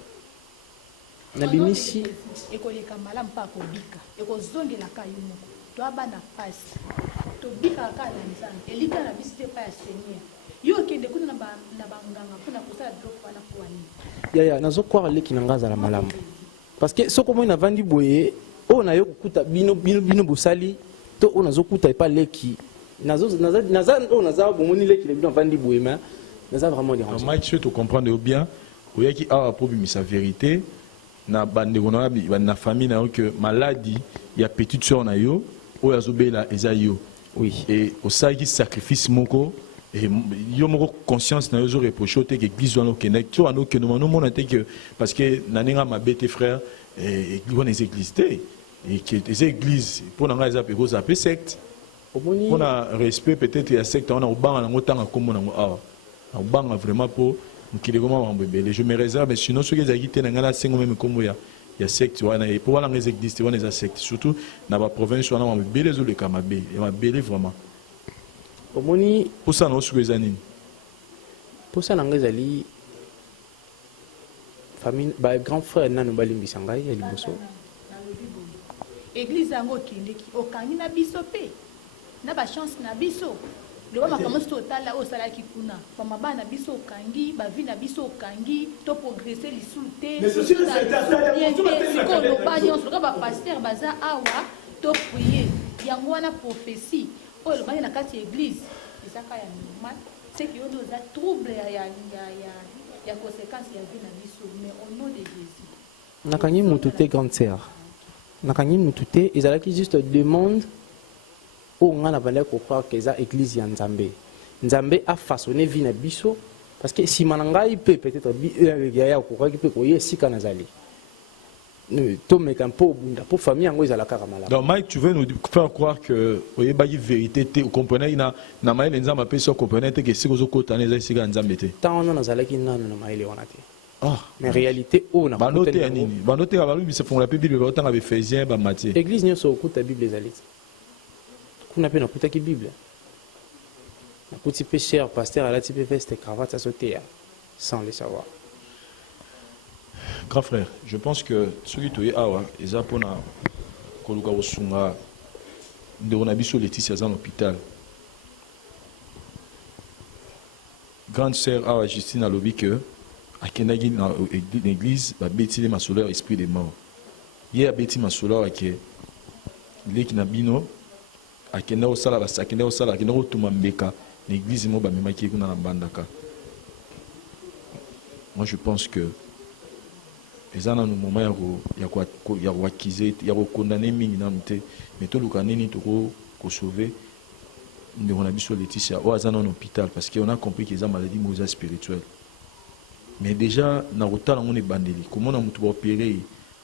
Nabimisi. Ekoleka malamu pa kobika. Ekozongela ka yo moko. To abana pasi. To bika ka na nzambe. Elika na bisite pa ya Seigneur. Yo kende kuna na banganga kuna kusala biloko wana kwa nini? Ya nazo kwa leki nanga za la malamu. Parce que soko mo na vandi boye, o na yo kukuta bino bosali, to o nazo kuta e pa leki. Naza bomoni leki le bino vandi boye mais naza vraiment dérangeant. Mike, tu comprendre bien, o yaki a pour sa vérité na bande na famille na que maladie, il y a petite sœur na yo, o yazobela ezayo. Oui. Et au sagi sacrifice moko et yo moko conscience na yo zo reprocher que église wana connect to ano que nous mona que parce que naninga mabete frère et les églises et que les églises pour nga za pe ko za pe secte on a respect peut-être ya secte on a obanga na ngotanga comme na ah obanga vraiment pour nkile koma mambebele je me réserve mais sinon ce que za quitté na ngala sengo même comme ya secte wana et pour wana les églises wana za secte surtout na ba province wana mambebele zo le kamabe et mabele vraiment. Omoni pour ça non sur les années. Pour ça n'angazali famille ba grand frère nanu balimbi sangai ya liboso. Église yango kindeki okangi na biso pe. Na ba chance na biso. Le wa makambo total la o sala ki kuna. Pa mabana biso okangi, ba vie na biso okangi, to progresser lisuté. Mais ceci c'est ça. Ko no ba nyonso ba pasteur baza awa to prier. Yango wana prophétie. Oh, le na kati église, ezaka ya normal. c'est qu'il y a des troubles, il y a conséquences, il y a vie dans biso, mais au nom de Jésus. Nakangi Moutoute, grande sœur. Nakangi Moutoute, ils allaient juste demande où on a parlé pour croire que c'est l'église de Nzambe. Nzambe a façonné vie dans biso parce que si mananga il peut peut-être il y a quoi qui peut croire si kanazali. Pour famille en la caramala. Donc Mike, tu veux nous faire croire que il y a une vérité, vous comprenez, na maïle nzamba pe so comprenez que si vous ko tane za siga nzambe te. Tant on a zalaki nanu na maïle onate. Ah, mais réalité on a banote ya nini? Banote ya balu se font la Bible ba otanga be Ephésiens ba Matthieu. Église nyo so okuta Bible ezaliti. Kuna pe na kuta ki Bible. Na kuti pe cher pasteur ala ti pe veste cravate à sauter sans le savoir. Grand frère, je pense que ceux qui toye awa eza pona koluka osunga ndeko na biso Laetitia za l'hôpital. Grande sœur awa Justine alobi que akendaki na l'église ba betile masoleur esprit de mort. Ye abeti masoleur ake leki na bino akenda osala basakenda osala akenda otuma mbeka l'église mo ba memaki kuna na bandaka. Moi je pense que les gens dans le moment il y a quoi accuser il y a condamné mingi na mte mais tout le canini tout ko sauver on a vu sur Laetitia au dans l'hôpital parce qu'on a compris qu'ils ont maladie mauvaise spirituelle mais déjà na hôpital on est bandeli comment on a mutu opérer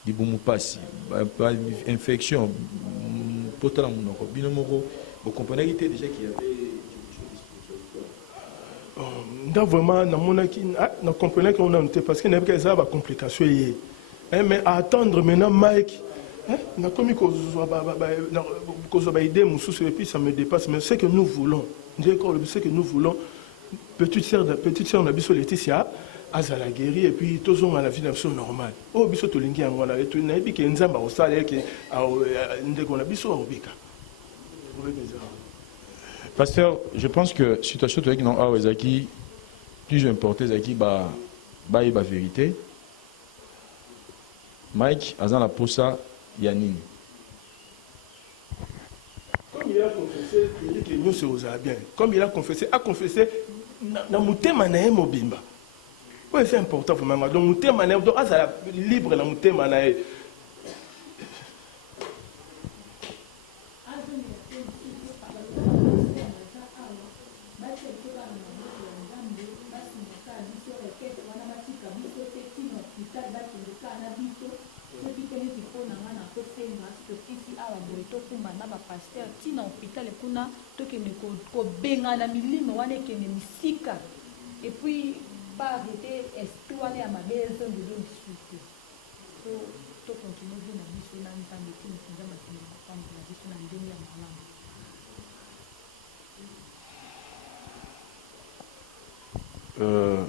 di bomu passe pas infection portal mon ko binomoko vous comprenez qu'il était déjà qu'il y avait non vraiment on comprenait qu'on a noté parce qu'il n'y avait pas de complications mais à attendre maintenant Mike on a commis qu'on a idée et puis ça me dépasse mais c'est que nous voulons c'est que nous voulons petite sœur on a biso Laetitia azala guéri et puis tous on a la vie normale oh biso to lingi yango na etu na ebi ke nzamba osala ke ndeko na biso obika. Pasteur, je pense que situation avec non ah ezaki plus important ezaki ba vérité. Mike azan la posa yanini. Comme il a confessé, il dit que nous sommes bien. Comme il a confessé na mutema na ye mobimba. Oui, c'est important vraiment. Donc mutema na donc azala libre na mutema na ye. Pasteur tina hôpital kuna tokende ko benga na milimo wana kende misika et puis pas arrêter esprit wana ya mabezo de l'autre to continuer na biso na ntambe tina kinza makini pambo na biso na ndenge ya malamu.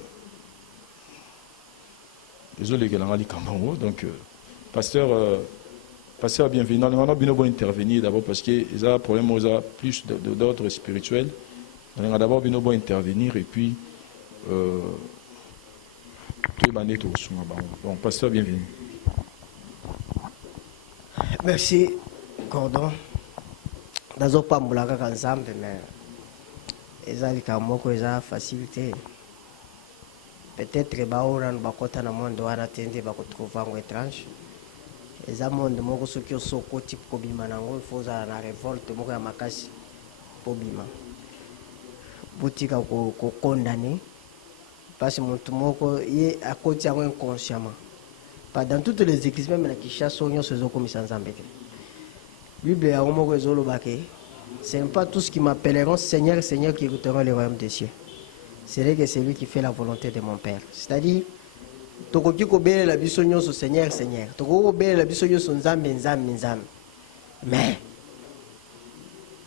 Désolé que l'angali kambango donc pasteur Pasteur, bienvenue. Nous allons intervenir d'abord parce qu'il y a un problème, il y a plus d'ordre spirituel. Nous allons d'abord intervenir et puis tout le monde est au son. Donc, pasteur, bienvenue. Merci, Cordon. Dans un pas ensemble, mais ils ont facilité. Peut-être que les gens vont trouver étrange. Les monde moko soki osoko type kobima nango il faut za na révolte moko ya makasi kobima botika ko condamner parce que mutu moko ye akoti yango inconsciemment pas dans toutes les églises même na Kinshasa onyo sezo komisa Nzambe te Bible ya moko ezoloba ke ce n'est pas tous qui m'appelleront Seigneur Seigneur qui goûteront le royaume des cieux c'est que c'est lui qui fait la volonté de mon Père c'est-à-dire tokoki kobelela biso nyonso Seigneur Seigneur tokoki kobelela biso nyonso Nzambe Nzambe Nzambe mais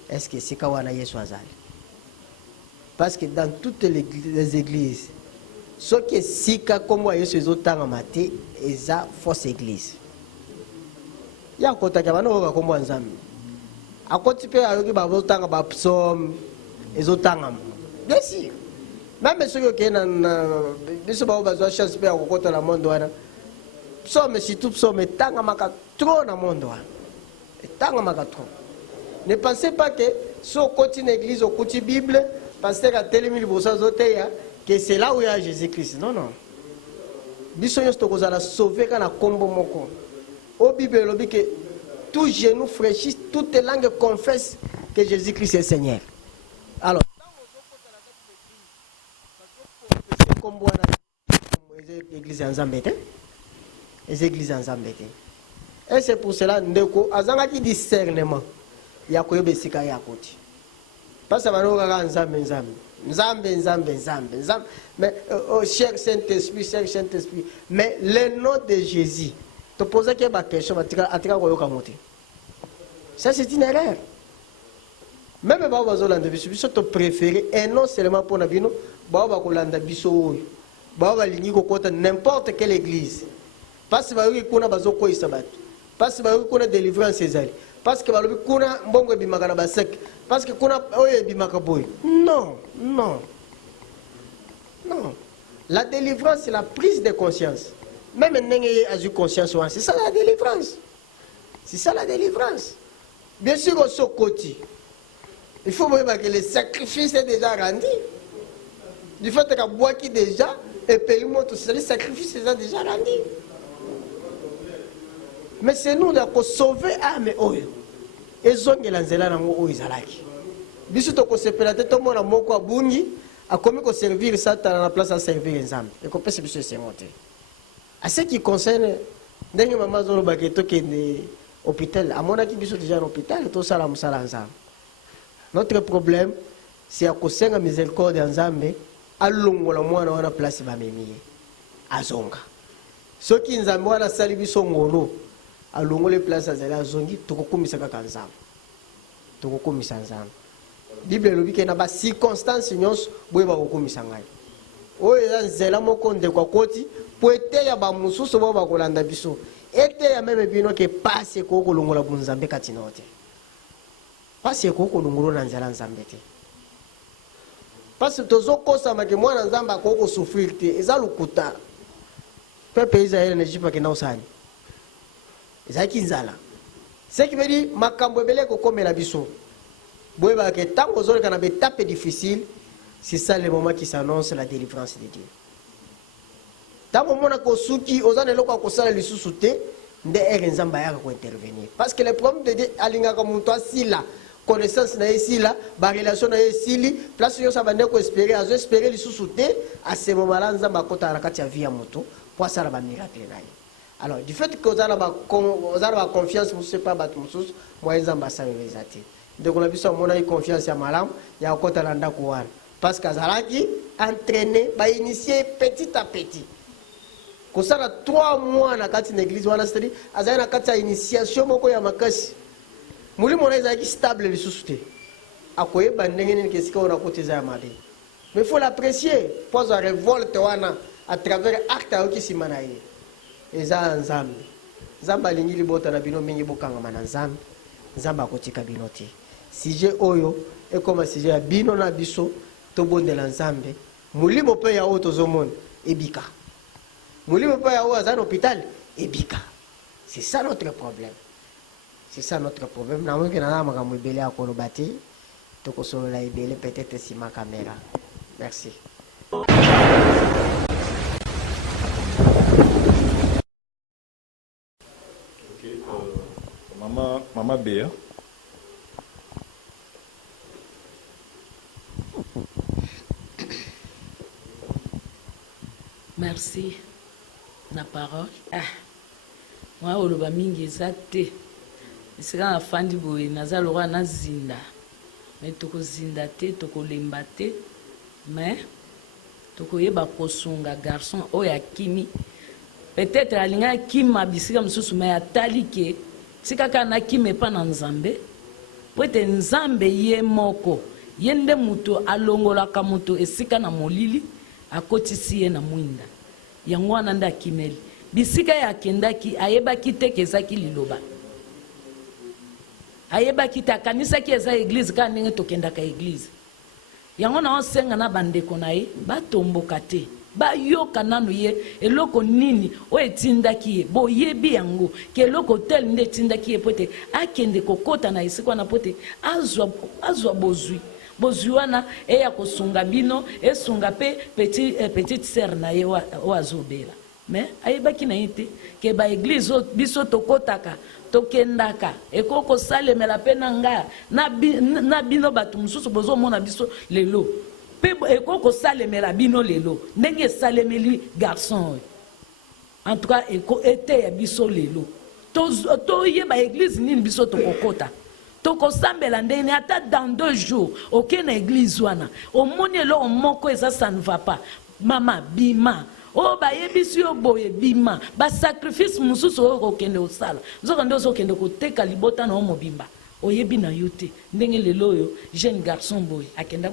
est-ce que c'est kawana Yesu azali parce que dans toutes les églises ce qui est sika comme Yesu ezotanga mate eza fausse église ya kota kabana ko comme Nzambe akoti pe ayoki bazotanga ba psaume ezotanga bien sûr. Même ceux qui sont dans la chance de faire le monde, psaume, si tout psaume est trop dans le monde. Ne pensez pas que si on continue l'église, on continue la Bible, pasteur a tellement de choses que c'est là où il y a Jésus-Christ. Non, non. Biso nyos to kozala sauver kana kombo moko. Au Bible lobi que tout genou fléchisse, toute langue confesse que Jésus-Christ est Seigneur. Alors, kombo na église en Zambété. Les églises en Zambété. Et c'est pour cela ndeko azanga ki discernement. Ya koyebe sika ya koti. Parce que maintenant Nzambe. Mais cher Saint-Esprit, cher Saint-Esprit. Mais le nom de Jésus. Tu poses une question, ça c'est une erreur. Même si vous avez tu préfères un nom seulement pour la vie, vous avez n'importe quelle église. Parce que vous avez parce que vous avez délivrance César. Parce que vous avez mbongo bimaka na basek. Parce que kuna oye bimaka boy. Non, non. Non. La délivrance c'est la prise de conscience. Même n'ayez a eu conscience, c'est ça la délivrance. C'est ça la délivrance. Bien sûr au sokoti. Il faut voir que le sacrifice est déjà rendu. Du fait que bois qui déjà et paye tout ça, le sacrifice est déjà rendu. Mais c'est nous qui sauver âme oyo. Ezonge la nzela na ngo oyo izalaki. Biso to ko sepela te to mona moko abungi akomi ko servir Satan na place à servir Nzambe. Et ko pese biso c'est monté. À ce qui concerne ndenge mama zolo baketo kende hôpital, amona ki biso déjà en hôpital to sala musala Nzambe. Notre problème c'est à kosenga miséricorde Nzambe alongola mwana wana place ba memiye. Azonga. Soki Nzambe wana sali biso ngolo alongo les places azala zongi tokokomisa kaka Nzambe tokokomisa Nzambe Bible lobi ke na ba circonstance nyos boye ba kokomisa ngai oyo eza nzela moko ndeko koti po eteya ba mususu bo ba kolanda biso eteya meme bino ke pase ko kolongola bunzambe kati note pase ko kolongola na nzela Nzambe te parce que tozokosa make mwana Nzambe akoko souffrir te eza lukuta peuple Israël ne jipa ke na osani ezaki nzala ce qui veut dire makambo ebele kokomela biso boyeba ke tango ozoleka na betape difficile c'est ça le moment qui s'annonce la délivrance de Dieu tango mona ko suki ozana eloko akosala lisusu te nde ere Nzambe ayaka ko intervenir parce que le problème de Dieu alingaka muntu asila connaissance na esila ba relation na esili place yo sa bande ko espérer azo espérer lisusu te à ce moment là Nzambe akota na kati ya vie ya mutu pour ça ba miracle na ye. Alors, du fait que vous avez confiance, vous ne savez pas battre mon sous, moi, ils ont bassé les athées. Donc, on a vu ça, on a eu confiance à Malam, il y a un côté de Kouan. Parce que Zalaki, entraîné, initié petit à petit. Quand ça a 3 mois dans une église, on a dit, il y a une initiation, il y a une makasi. Mouli mon est stable, les sous-soutés. À quoi il y a une question qu'on a côté Zamadi. Mais il faut l'apprécier. Pour la révolte, à travers l'acte qui s'y manaille. Eza Nzambe Nzambe alingi libota na bino mingi bokanga na Nzambe Nzambe akotika bino te sujet oyo ekoma sujet ya bino na biso tobondela Nzambe mulimo pe ya oyo tozomona ebika mulimo pe ya oyo aza na hôpital ebika c'est ça notre problème na moki na makambo ebele ya koloba te tokosolola ebele peut-être sima caméra. Merci. Maman Béa. Merci. La parole. Moi, au loba mingi ezate. C'est quand la fin du boy, naza le roi nazinda. Mais toko zinda te, toko lemba te. Mais toko yeba kosunga garçon oya kimi. Peut-être la linga kima bisika msusu mais atalike. Si kaka na kimi pa na Nzambe. Pwete Nzambe ye moko. Yende muto alongola ka muto esika na molili akotisi ye na mwinda. Yango wana nda kimeli. Bisika ya kendaki ayeba kite kezaki liloba. Ayeba kita kanisa ki eza église ka ndenge tokendaka église. Yango na osenga na bandeko na ye batomboka te. Ba yoka nanu ye eloko nini o etindaki ye bo yebi yango ke eloko tel nde etindaki ye pote akende kokota na esiko na pote azwa bozwi bozuana eya kosunga bino esunga pe petite sœur na ye wazobela mais ayebaki na ye te ke baeglise biso tokotaka tokendaka ekoko salemela mpe na nga na bino bato mosusu bozomona biso lelo mpe ekoko salemela bino lelo ndenge esalemeli garçon oyo en tout cas ete ya biso lelo toyeba église nini biso tokokota tokosambela ndenge ata dans 2 jours oke na église wana omoni eloko moko eza ça ne va pas mama bima o bayebisi yo boye bima basacrifice mosusu oyo kokende osala nzokande ozokende koteka libota na o mobimba oyebi na yo te ndenge lelo oyo jeune garçon boye akenda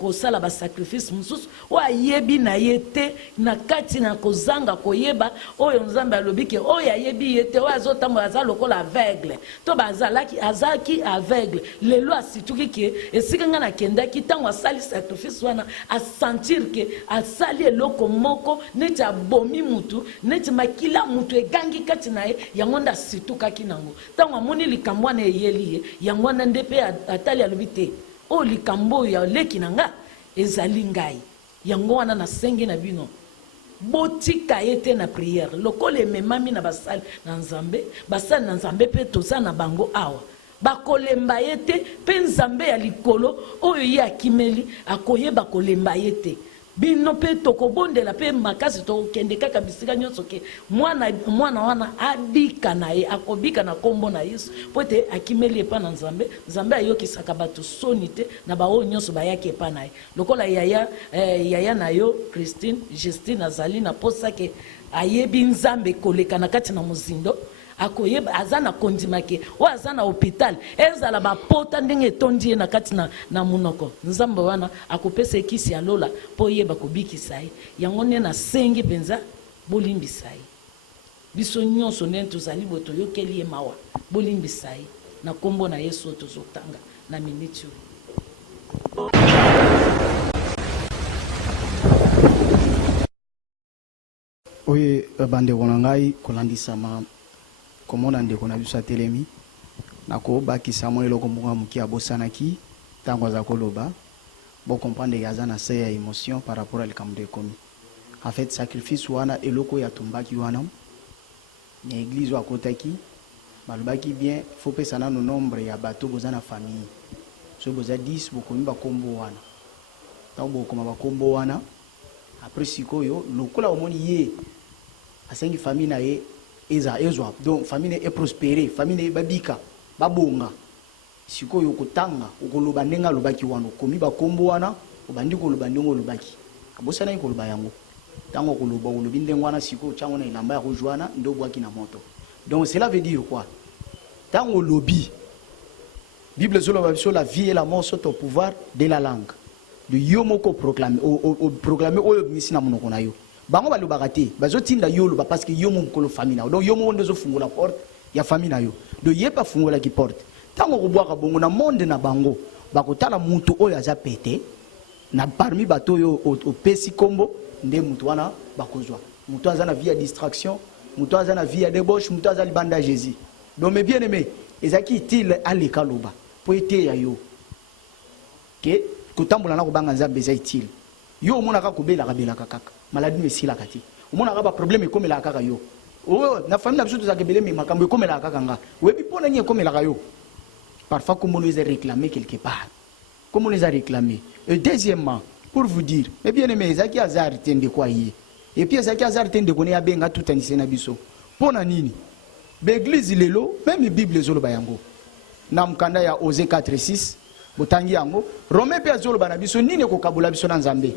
kosala basacrifice mosusu oyo ayebi na ye te na kati na kozanga koyeba oyo nzambe alobi ke oyo ayebi ye te oyo azotambola aza lokola aveugle to azalaki aveugle lelo asituki ke esika nga nakendaki ntango asali sacrifice wana asentir ke asali eloko moko neti abomi mutu neti makila mutu egangi kati na ye yango nde asitukaki nango ntango amoni likambo wana eyeli ye yango wana nde mpe atali alobi te oyo likambo oyo ya leki na nga ezali ngai yango wana nasengi na bino botika ye te na priere lokola ememami na basali na nzambe mpe toza na bango awa bakolemba ye te mpe nzambe ya likolo oyo ye akimeli akoyeba kolemba ye te bino mpe tokobondela mpe makasi tokende kaka bisika nyonso ke mwana wana abika na ye akobika na kombo na yesu mpo ete akimeli epa na nzambe nzambe ayokisaka bato soni te na baoyo nyonso bayaki epa na ye lokola yaya na yo Christine Justine azali na posa ke ayebi nzambe koleka na kati na mozindo akoyeba aza na kondimake o aza na hôpital ezala bapota ndenge etondi ye na kati na munoko nzambe wana akopesa ekisi ya lola mpo yeba kobikisa ye yango nde nasengi mpenza bolimbisa ye biso nyonso ndenge tozali boye toyokeli ye mawa bolimbisa ye na kombo na yesu oyo tozotanga na miniti oyo. Oye bandeko na ngai kolandisama komona ndeko na biso atelemi nakobakisa mwa eloko moko moki abosanaki ntango aza koloba bokomprendre aza na se ya émotion par rapport à likambo ekomi en fait sacrifice wana eloko ya tombaki wana na église akotaki balobaki bien faut pesa nano nombre ya bato boza na famille so boza 10 bokomi bakombo wana ntango bokoma bakombo wana après sikoyo lokola omoni ye asengi famille na ye ezwa donc famille est prospérée famille babika babonga sikoyo kotanga okoloba ndenge alobaki wana okomi bakombo wana obandi koloba ndenge olobaki abosana koloba yango ntango koloba olobi ndenge wana sikoyo tyango na elamba ya kojwana nde obwaki na moto donc cela veut dire quoi ntango olobi Bible ezoloba biso la vie et la mort sont au pouvoir de la langue de yo moko proclamer oyo bimisi na monoko na yo bango balobaka te bazotinda yo loba parce que yo mokolo famille na yo donc yo moko nde ozofungola porte ya famille na yo donc ye pa fungolaki porte ntango kobwaka bongo na monde na bango bakotala mutu oyo aza pete na parmi bato oyo opesi kombo nde mutu wana bakozwa mutu aza na vie ya distraction mutu aza na vie ya débauche mutu aza libanda ya Jésus donc mes bien-aimés ezaki utile aleka loba po ete ya yo ke kotambola na kobanga nzambe eza utile yo omonaka kobelaka kaka maladie esilaka te omonaka baproblème ekomelaka kaka yo oyo na famille na biso tozalaka ebele makambo ekomelaka kaka nga oyebi mpo nani ekomelaka yo parfois kombono eza réclamé quelque part kombono eza réclamé et deuxièmement pour vous dire mais bien aimé ezalaki hasard te ndeko aye et puis ezalaki hasard te ndeko ne abenga tutanise na biso mpo na nini baeglise lelo même bible ezoloba yango na mkanda ya Osée 4:6 botangi yango Romain mpe azoloba na biso nini ekokabola biso na nzambe